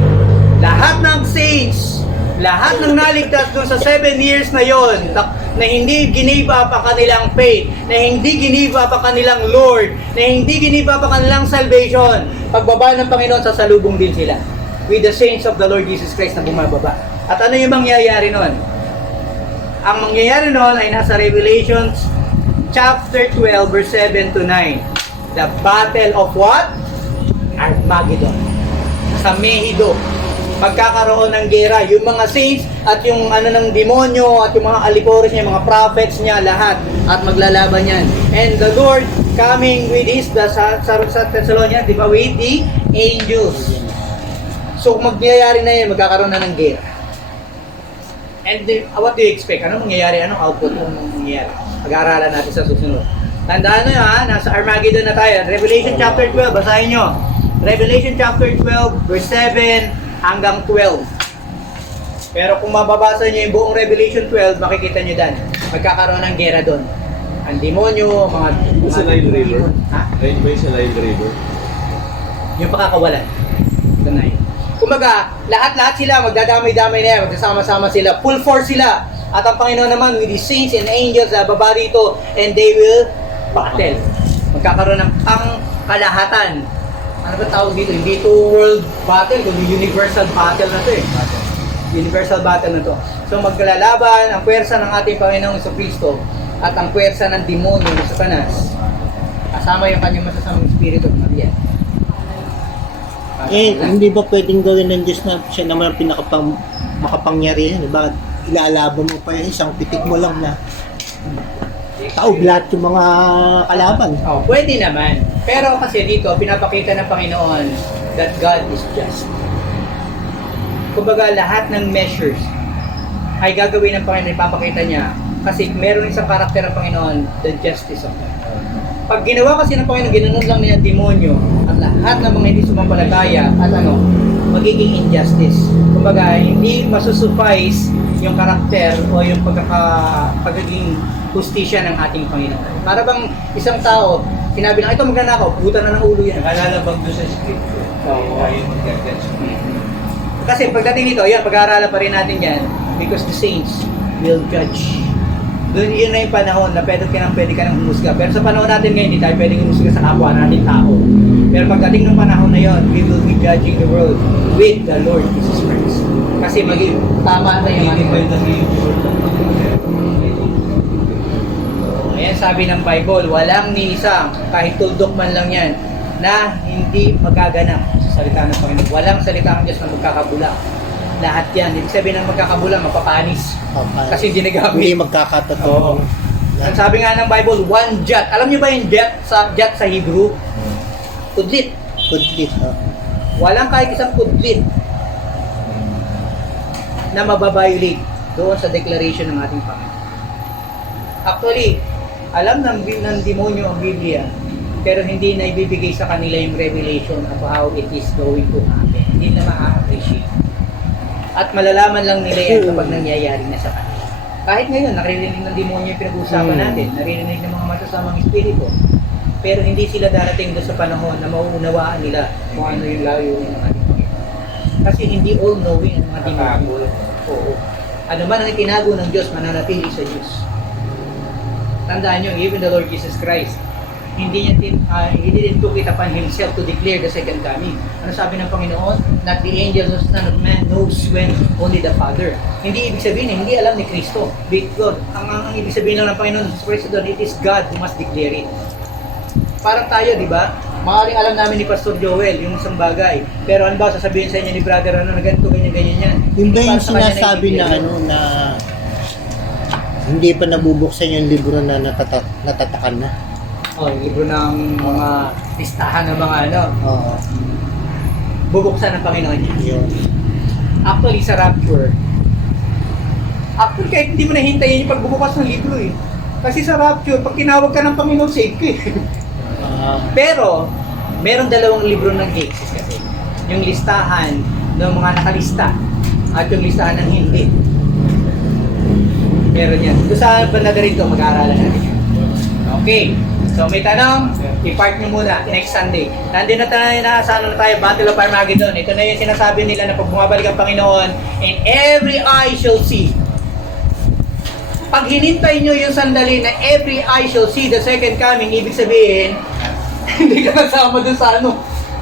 Lahat ng saints, lahat ng naligtas doon sa 7 years na yon, na hindi ginive up ang kanilang faith, na hindi ginive up ang kanilang Lord, na hindi ginive up ang kanilang salvation, pagbaba ng Panginoon, sasalubong din sila with the saints of the Lord Jesus Christ na bumababa. At ano yung mangyayari nun? Ang mangyayari nun ay nasa Revelations chapter 12 verse 7 to 9. The battle of what? Armageddon. Sa Mehido. Magkakaroon ng gera. Yung mga saints at yung ng demonyo at yung mga alipores niya, mga prophets niya, lahat. At maglalaban yan. And the Lord coming with sa Thessalonians, di ba? With the angels. So, magyayari na yan, magkakaroon na ng gera. And what do you expect? Ano mangyayari? Anong output ng mangyayari? Pag-aaralan natin sa susunod. Tandaan nyo nasa Armageddon na tayo. Revelation chapter 12, basahin nyo. Revelation chapter 12, verse 7 hanggang 12. Pero kung mababasa nyo yung buong Revelation 12, makikita nyo dan. Magkakaroon ng gera doon. Ang demonyo, mga... Sa Nile River? Ha? Ayun ba yung sa Nile River? Yung pakakawalan. Ito na yun. Kumbaga, lahat-lahat sila, magdadamay-damay na yan, magsasama-sama sila, full force sila. At ang Panginoon naman, with the saints and angels, baba rito, and they will battle. Magkakaroon ng pangkalahatan. Ano ba tawag dito? Hindi ito world battle, kundi universal battle na ito eh. Universal battle na ito. So maglalaban ang puwersa ng ating Panginoong Jesucristo at ang puwersa ng demonyo ng Satanas. Kasama yung kanyang masasamang espiritu ng Maria. Hindi ba pwedeng gawin ng Diyos na siya naman ang makapangyarihan? Diba? Ilalaban mo pa yun, isang pitik mo lang na taob lahat yung mga kalaban. Oh, pwede naman. Pero kasi dito, pinapakita ng Panginoon that God is just. Kumbaga, lahat ng measures ay gagawin ng Panginoon, ipapakita niya. Kasi meron isang karakter ng Panginoon, the justice of God. Pag ginawa kasi ng Panginoon, ginunod lang niya ang demonyo at lahat ng mga hindi sumampalataya at magiging injustice. Kumbaga, hindi masusuffice yung karakter o yung pagiging hustisya ng ating Panginoon. Para bang isang tao, sinabi lang, ito magnanakaw, buta na ng ulo yan. Nakalabang doon sa scripture. Oo. Ayaw mag-judge. Kasi pagdating nito, yan, pag-aaralan pa rin natin yan because the saints will judge. Doon yun na yung panahon na pwede ka nang humusga. Pero sa panahon natin ngayon, hindi tayo pwedeng humusga sa kapwa natin tao. Pero pagdating ng panahon na yon, we will be judging the world with the Lord Jesus Christ. Kasi maging tama na yung Hindi kasi yung ayan, sabi ng Bible, walang ni isang, kahit tuldok man lang yan, na hindi magaganap sa salita ng Panginoon. Walang salita ng Diyos na magkakabula. Lahat yan. Ibig sabihin ng magkakabula, mapapanis. Kasi hindi Hindi nagamit. magkakatotoo. Ang sabi nga ng Bible, one jot. Alam niyo ba yung jot sa Hebrew? Kudlit. Kudlit. Walang kahit isang kudlit na mababiolate doon sa declaration ng ating Panginoon. Actually, alam ng demonyo ang Biblia, pero hindi na ibibigay sa kanila yung revelation of how it is going to happen. Hindi na ma-appreciate. At malalaman lang nila yan kapag nangyayari na sa kanila. Kahit ngayon, naririnig ng demonyo yung pinag-uusapan natin, naririnig ng mga masasamang espiritu, pero hindi sila darating doon sa panahon na mauunawaan nila kung ano yung layunin ng ating Panginoon. Kasi hindi all-knowing ang mga demonyo. Oo. Ano man ang itinago ng Diyos, mananatili sa Diyos. Tandaan nyo, even the Lord Jesus Christ, he didn't took it upon himself to declare the second coming. Ano sabi ng Panginoon? Not the angels or Son of Man knows when, only the Father. Hindi ibig sabihin, hindi alam ni Kristo. God. Ang ibig sabihin lang ng Panginoon Jesus Christ doon, it is God who must declare it. Parang tayo, di ba? Maaaring alam namin ni Pastor Joel yung isang bagay. Pero ano ba, sasabihin sa inyo ni brother, na ganito, ganyan yan. Yung ba yung Para sa kanya sinasabi na na hindi pa nabubuksan yung libro na natatakan na? yung libro ng mga listahan ng mga Oo. bubuksan ng Panginoon niya. Yun. Actually, sa rapture, kahit hindi mo nahintayin yung pagbubukas ng libro eh. Kasi sa rapture, pag tinawag ka ng Panginoon, save ka eh. Pero, meron dalawang libro ng cases kasi. Yung listahan ng mga nakalista at yung listahan ng hindi. Meron yan. Ito sa banda rin ito, mag-aaralan natin yan. Okay. So may tanong, i-park nyo muna next Sunday. Nandito na tayo na tayo, Battle of Armageddon. Ito na yung sinasabi nila na pag bumabalik ang Panginoon, and every eye shall see. Pag hinintay nyo yung sandali na every eye shall see the second coming, ibig sabihin, hindi ka nasama dun sa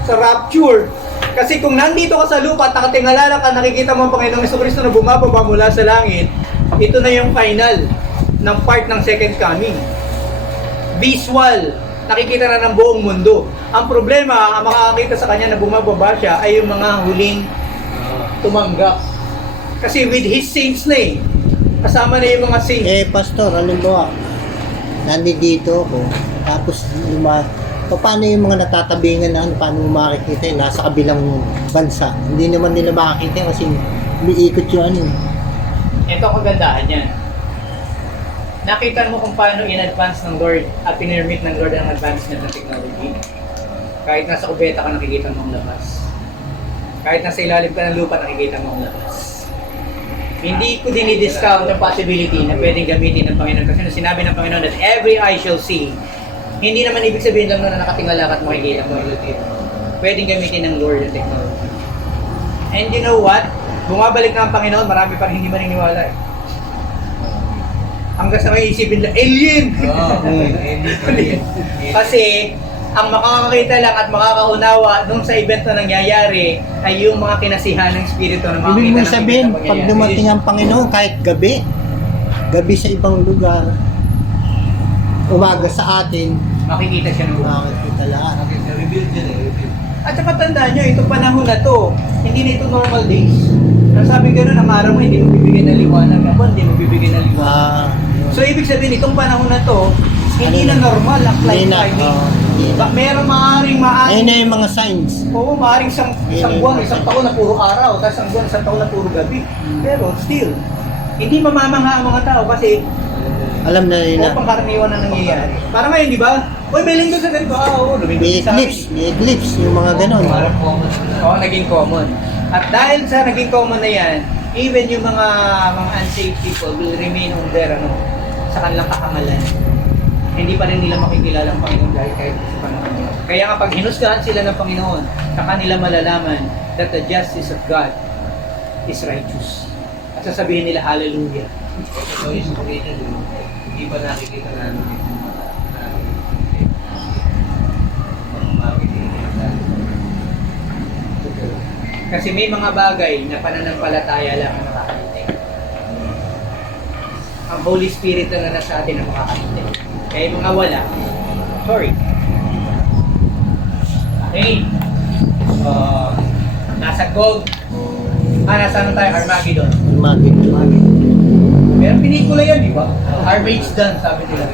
sa rapture. Kasi kung nandito ka sa lupa at nakatingala lang ka, nakikita mo ang Panginoong Jesucristo na bumababa mula sa langit, ito na yung final ng part ng second coming. Visual, nakikita na ng buong mundo. Ang problema, ang makakakita sa kanya na bumababa siya ay yung mga huling tumanggap. Kasi with his saints na eh. Kasama na yung mga saints. Pastor, halimbawa, nandito ako, tapos paano yung mga natatabingan na paano mo makikita yun, nasa kabilang bansa? Hindi naman nila makikita kasi umiikot yung Ito ang kagandahan yan. Nakita mo kung paano in-advance ng Lord at pinirmit ng Lord ang advancement ng technology. Kahit nasa kubeta ka, nakikita mo ang labas. Kahit nasa ilalim ka ng lupa, nakikita mo ang labas. Hindi ko dinidiscount ang possibility na pwedeng gamitin ng Panginoon. Kasi sinabi ng Panginoon that every eye shall see. Hindi naman ibig sabihin lang na nakatingala ka at makikita mo. Pwedeng gamitin ng Lord ang technology. And you know what? Bumabalik na ang Panginoon, marami pa rin hindi maniniwala eh. Hanggang sa may isipin lang, alien! Kasi, ang makakakita lang at makakaunawa nung sa event na nangyayari ay yung mga kinasihan ng Espiritu na makakita Ibig ng mong sabihin, event na pag dumating ang Panginoon, kahit gabi sa ibang lugar, umaga sa atin, makikita siya ng buwan. makikita lahat. At saka tandaan nyo, itong panahon na to, hindi na ito normal days. Nasabi gano'n, ang araw mo hindi mo bibigyan ng liwanag, ang buwan hindi mo bibigyan ng liwanag. So ibig sabihin, itong panahon na to, hindi na normal ang flight timing. Meron maaaring Ayun na yung mga signs. Oo, maaaring isang buwan, isang taon na puro araw, tapos isang buwan, isang taon na puro gabi. Pero still, hindi mamamangha ang mga tao kasi Alam na nila. pangkaraniwan na nangyayari. Para ngayon, di ba? Uy, may linggo sa ganito. Oo, May lumibig sa akin. eclipse, yung mga ganon. Oo, naging common. At dahil sa naging common na yan, even yung mga unsaved people will remain on their, sa kanilang kahangalan. Hindi pa rin nila makikilala ang Panginoon dahil kahit sa panahon nila. Kaya kapag hinusgahan sila ng Panginoon, saka nila malalaman that the justice of God is righteous. At sasabihin nila, hallelujah. So, yung spiritual, hindi pa nakikita na Kasi may mga bagay na pananampalataya lang ang makakalitin. Ang Holy Spirit lang na nasa atin ang makakalitin. Kaya yung mga wala, sorry. Okay. Nasa gold. Nasa ano tayo? Armageddon. Armageddon. Pero pinikula yan, di ba? Harvey's done, sabi nila.